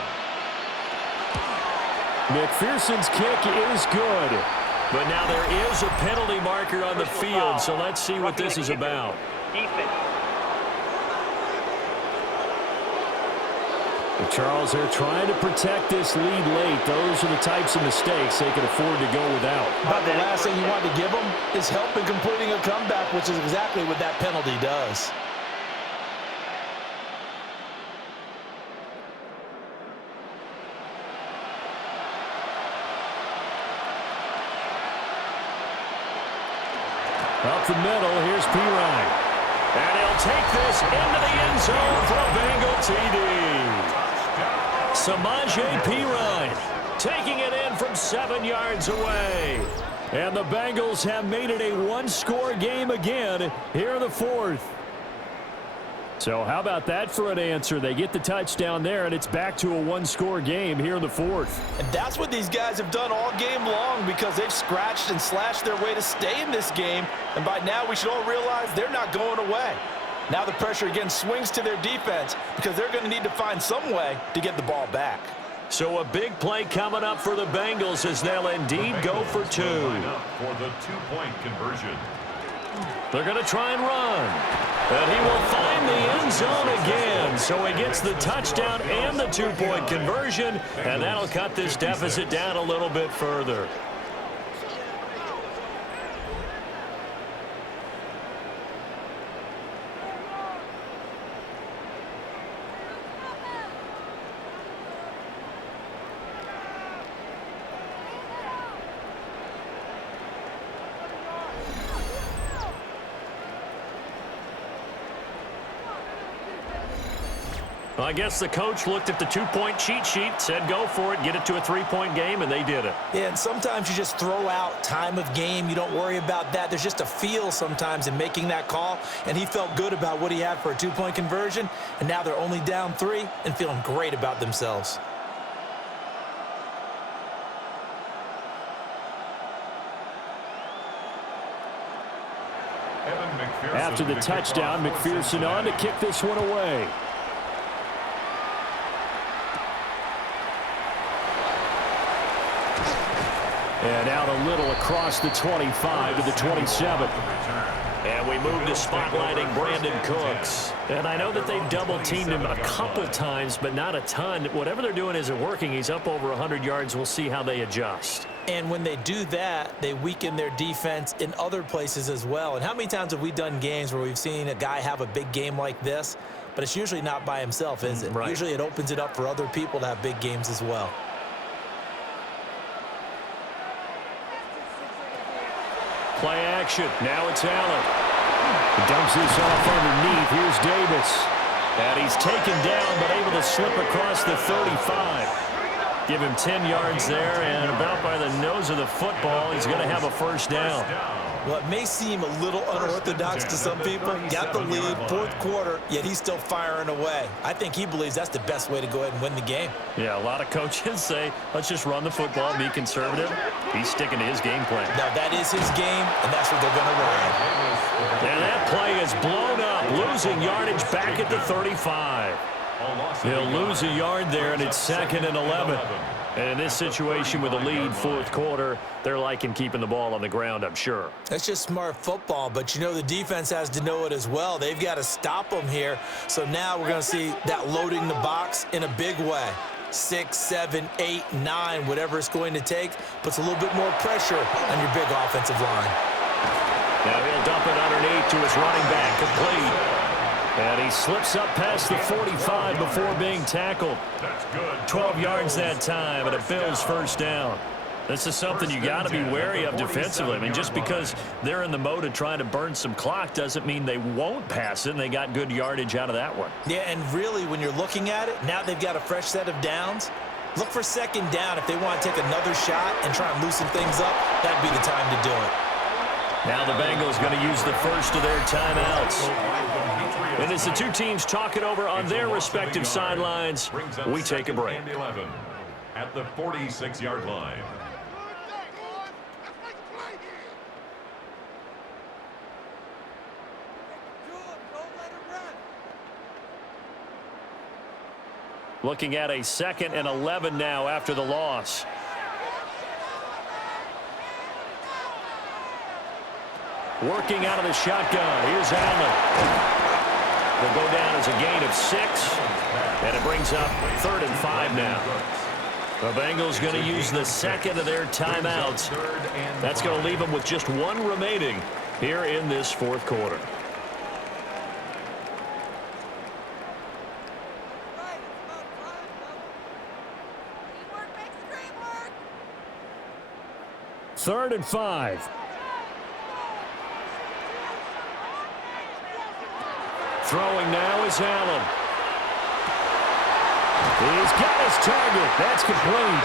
McPherson's kick is good. But now there is a penalty marker on the field, so let's see what this is about. Defense. Charles, they're trying to protect this lead late. Those are the types of mistakes they can afford to go without. But the last thing you want to give them is help in completing a comeback, which is exactly what that penalty does. Up the middle, here's Pirine. And he'll take this into the end zone for a Bengal TD. Samaje Pirine taking it in from 7 yards away. And the Bengals have made it a one-score game again here in the fourth. So how about that for an answer? They get the touchdown there, and it's back to a one-score game here in the fourth. And that's what these guys have done all game long because they've scratched and slashed their way to stay in this game. And by now, we should all realize they're not going away. Now the pressure again swings to their defense because they're going to need to find some way to get the ball back. So a big play coming up for the Bengals as they'll indeed go for two. For the two-point conversion. They're going to try and run. And he will find the end zone again. So he gets the touchdown and the two-point conversion, and that'll cut this deficit down a little bit further. Well, I guess the coach looked at the two-point cheat sheet, said go for it, get it to a three-point game, and they did it. Yeah, and sometimes you just throw out time of game. You don't worry about that. There's just a feel sometimes in making that call, and he felt good about what he had for a two-point conversion, and now they're only down 3 and feeling great about themselves. After the touchdown, McPherson on to kick this one away. And out a little across the 25 to the 27. And we move to spotlighting Brandon Cooks. And I know that they've double-teamed him a couple times, but not a ton. Whatever they're doing isn't working. He's up over 100 yards. We'll see how they adjust. And when they do that, they weaken their defense in other places as well. And how many times have we done games where we've seen a guy have a big game like this, but it's usually not by himself, is it? Right. Usually it opens it up for other people to have big games as well. Play action. Now it's Allen. He dumps this off underneath. Here's Davis. And he's taken down, but able to slip across the 35. Give him 10 yards there, and about by the nose of the football, he's going to have a first down. Well, it may seem a little unorthodox to some people. Got the lead, fourth quarter, yet he's still firing away. I think he believes that's the best way to go ahead and win the game. Yeah, a lot of coaches say, let's just run the football and be conservative. He's sticking to his game plan. Now, that is his game, and that's what they're going to run. And that play is blown up, losing yardage back at the 35. He'll lose a yard there, and it's 2nd and 11. And in this situation with a lead fourth quarter, they're liking keeping the ball on the ground, I'm sure. That's just smart football, but you know the defense has to know it as well. They've got to stop them here. So now we're going to see that loading the box in a big way. 6, 7, 8, 9, whatever it's going to take, puts a little bit more pressure on your big offensive line. Now he'll dump it underneath to his running back, complete. And he slips up past the 45 before being tackled. 12 yards that time, and a Bills first down. This is something you got to be wary of defensively. I mean, just because they're in the mode of trying to burn some clock doesn't mean they won't pass it, and they got good yardage out of that one. Yeah, and really, when you're looking at it, now they've got a fresh set of downs. Look for second down. If they want to take another shot and try and loosen things up, that'd be the time to do it. Now the Bengals going to use the first of their timeouts. And as the two teams talk it over on their respective sidelines, we take a break. At the 46-yard line. Looking at a 2nd and 11 now after the loss. Working out of the shotgun. Here's Allen. will go down as a gain of 6, and it brings up 3rd and 5 now. The Bengals going to use the second of their timeouts. That's going to leave them with just 1 remaining here in this 4th quarter. Third and 5. Throwing now is Allen. He's got his target. That's complete.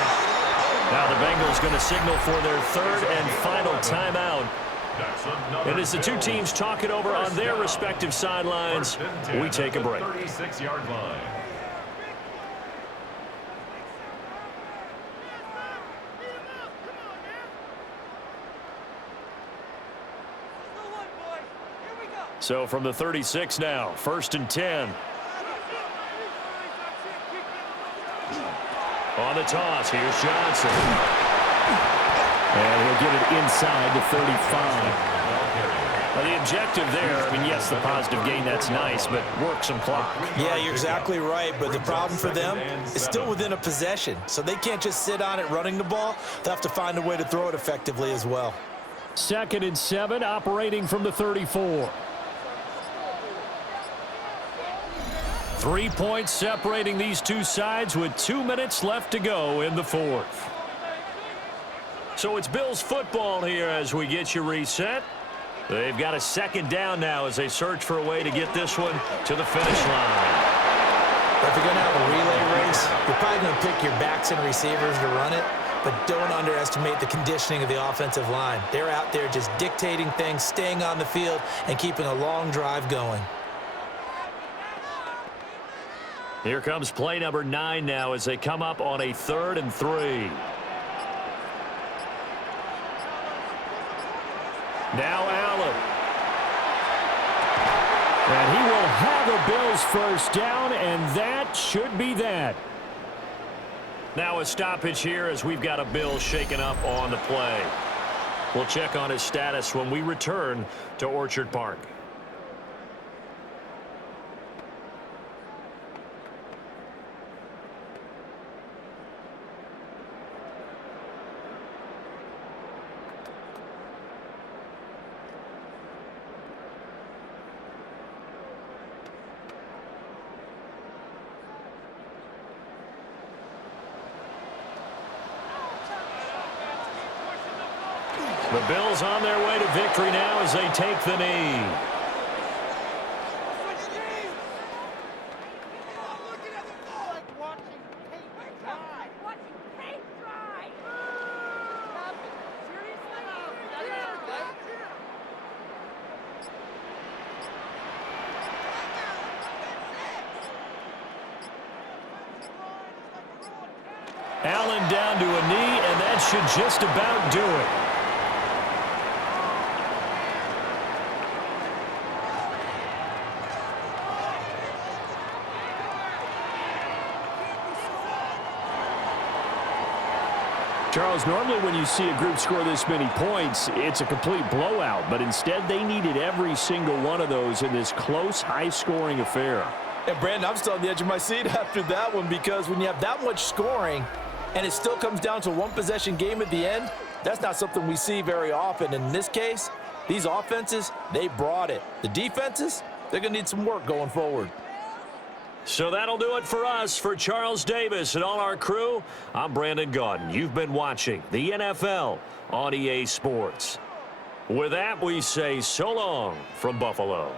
Now the Bengals going to signal for their 3rd and final timeout. And as the two teams talk it over on their respective sidelines, we take a break. 36-yard line. So from the 36 now, 1st and 10. On the toss, here's Johnson. And he'll get it inside the 35. Now the objective there, I mean, yes, the positive gain, that's nice, but work some clock. Yeah, you're exactly right, but the problem for them is still within a possession, so they can't just sit on it running the ball. They'll have to find a way to throw it effectively as well. 2nd and 7, operating from the 34. 3 points separating these two sides with 2 minutes left to go in the 4th. So it's Bills football here as we get you reset. They've got a 2nd down now as they search for a way to get this one to the finish line. If you're going to have a relay race, you're probably going to pick your backs and receivers to run it, but don't underestimate the conditioning of the offensive line. They're out there just dictating things, staying on the field, and keeping a long drive going. Here comes play number 9 now as they come up on a 3rd and 3. Now Allen. And he will have a Bills first down, and that should be that. Now a stoppage here as we've got a Bills shaken up on the play. We'll check on his status when we return to Orchard Park. The Bills on their way to victory now as they take the knee. Allen down to a knee, and that should just about do it. Charles, normally when you see a group score this many points, it's a complete blowout, but instead they needed every single one of those in this close, high-scoring affair. And Brandon, I'm still on the edge of my seat after that one, because when you have that much scoring and it still comes down to a one-possession game at the end, that's not something we see very often. In this case, these offenses, they brought it. The defenses, they're going to need some work going forward. So that'll do it for us. For Charles Davis and all our crew, I'm Brandon Gaudin. You've been watching the NFL on EA Sports. With that, we say so long from Buffalo.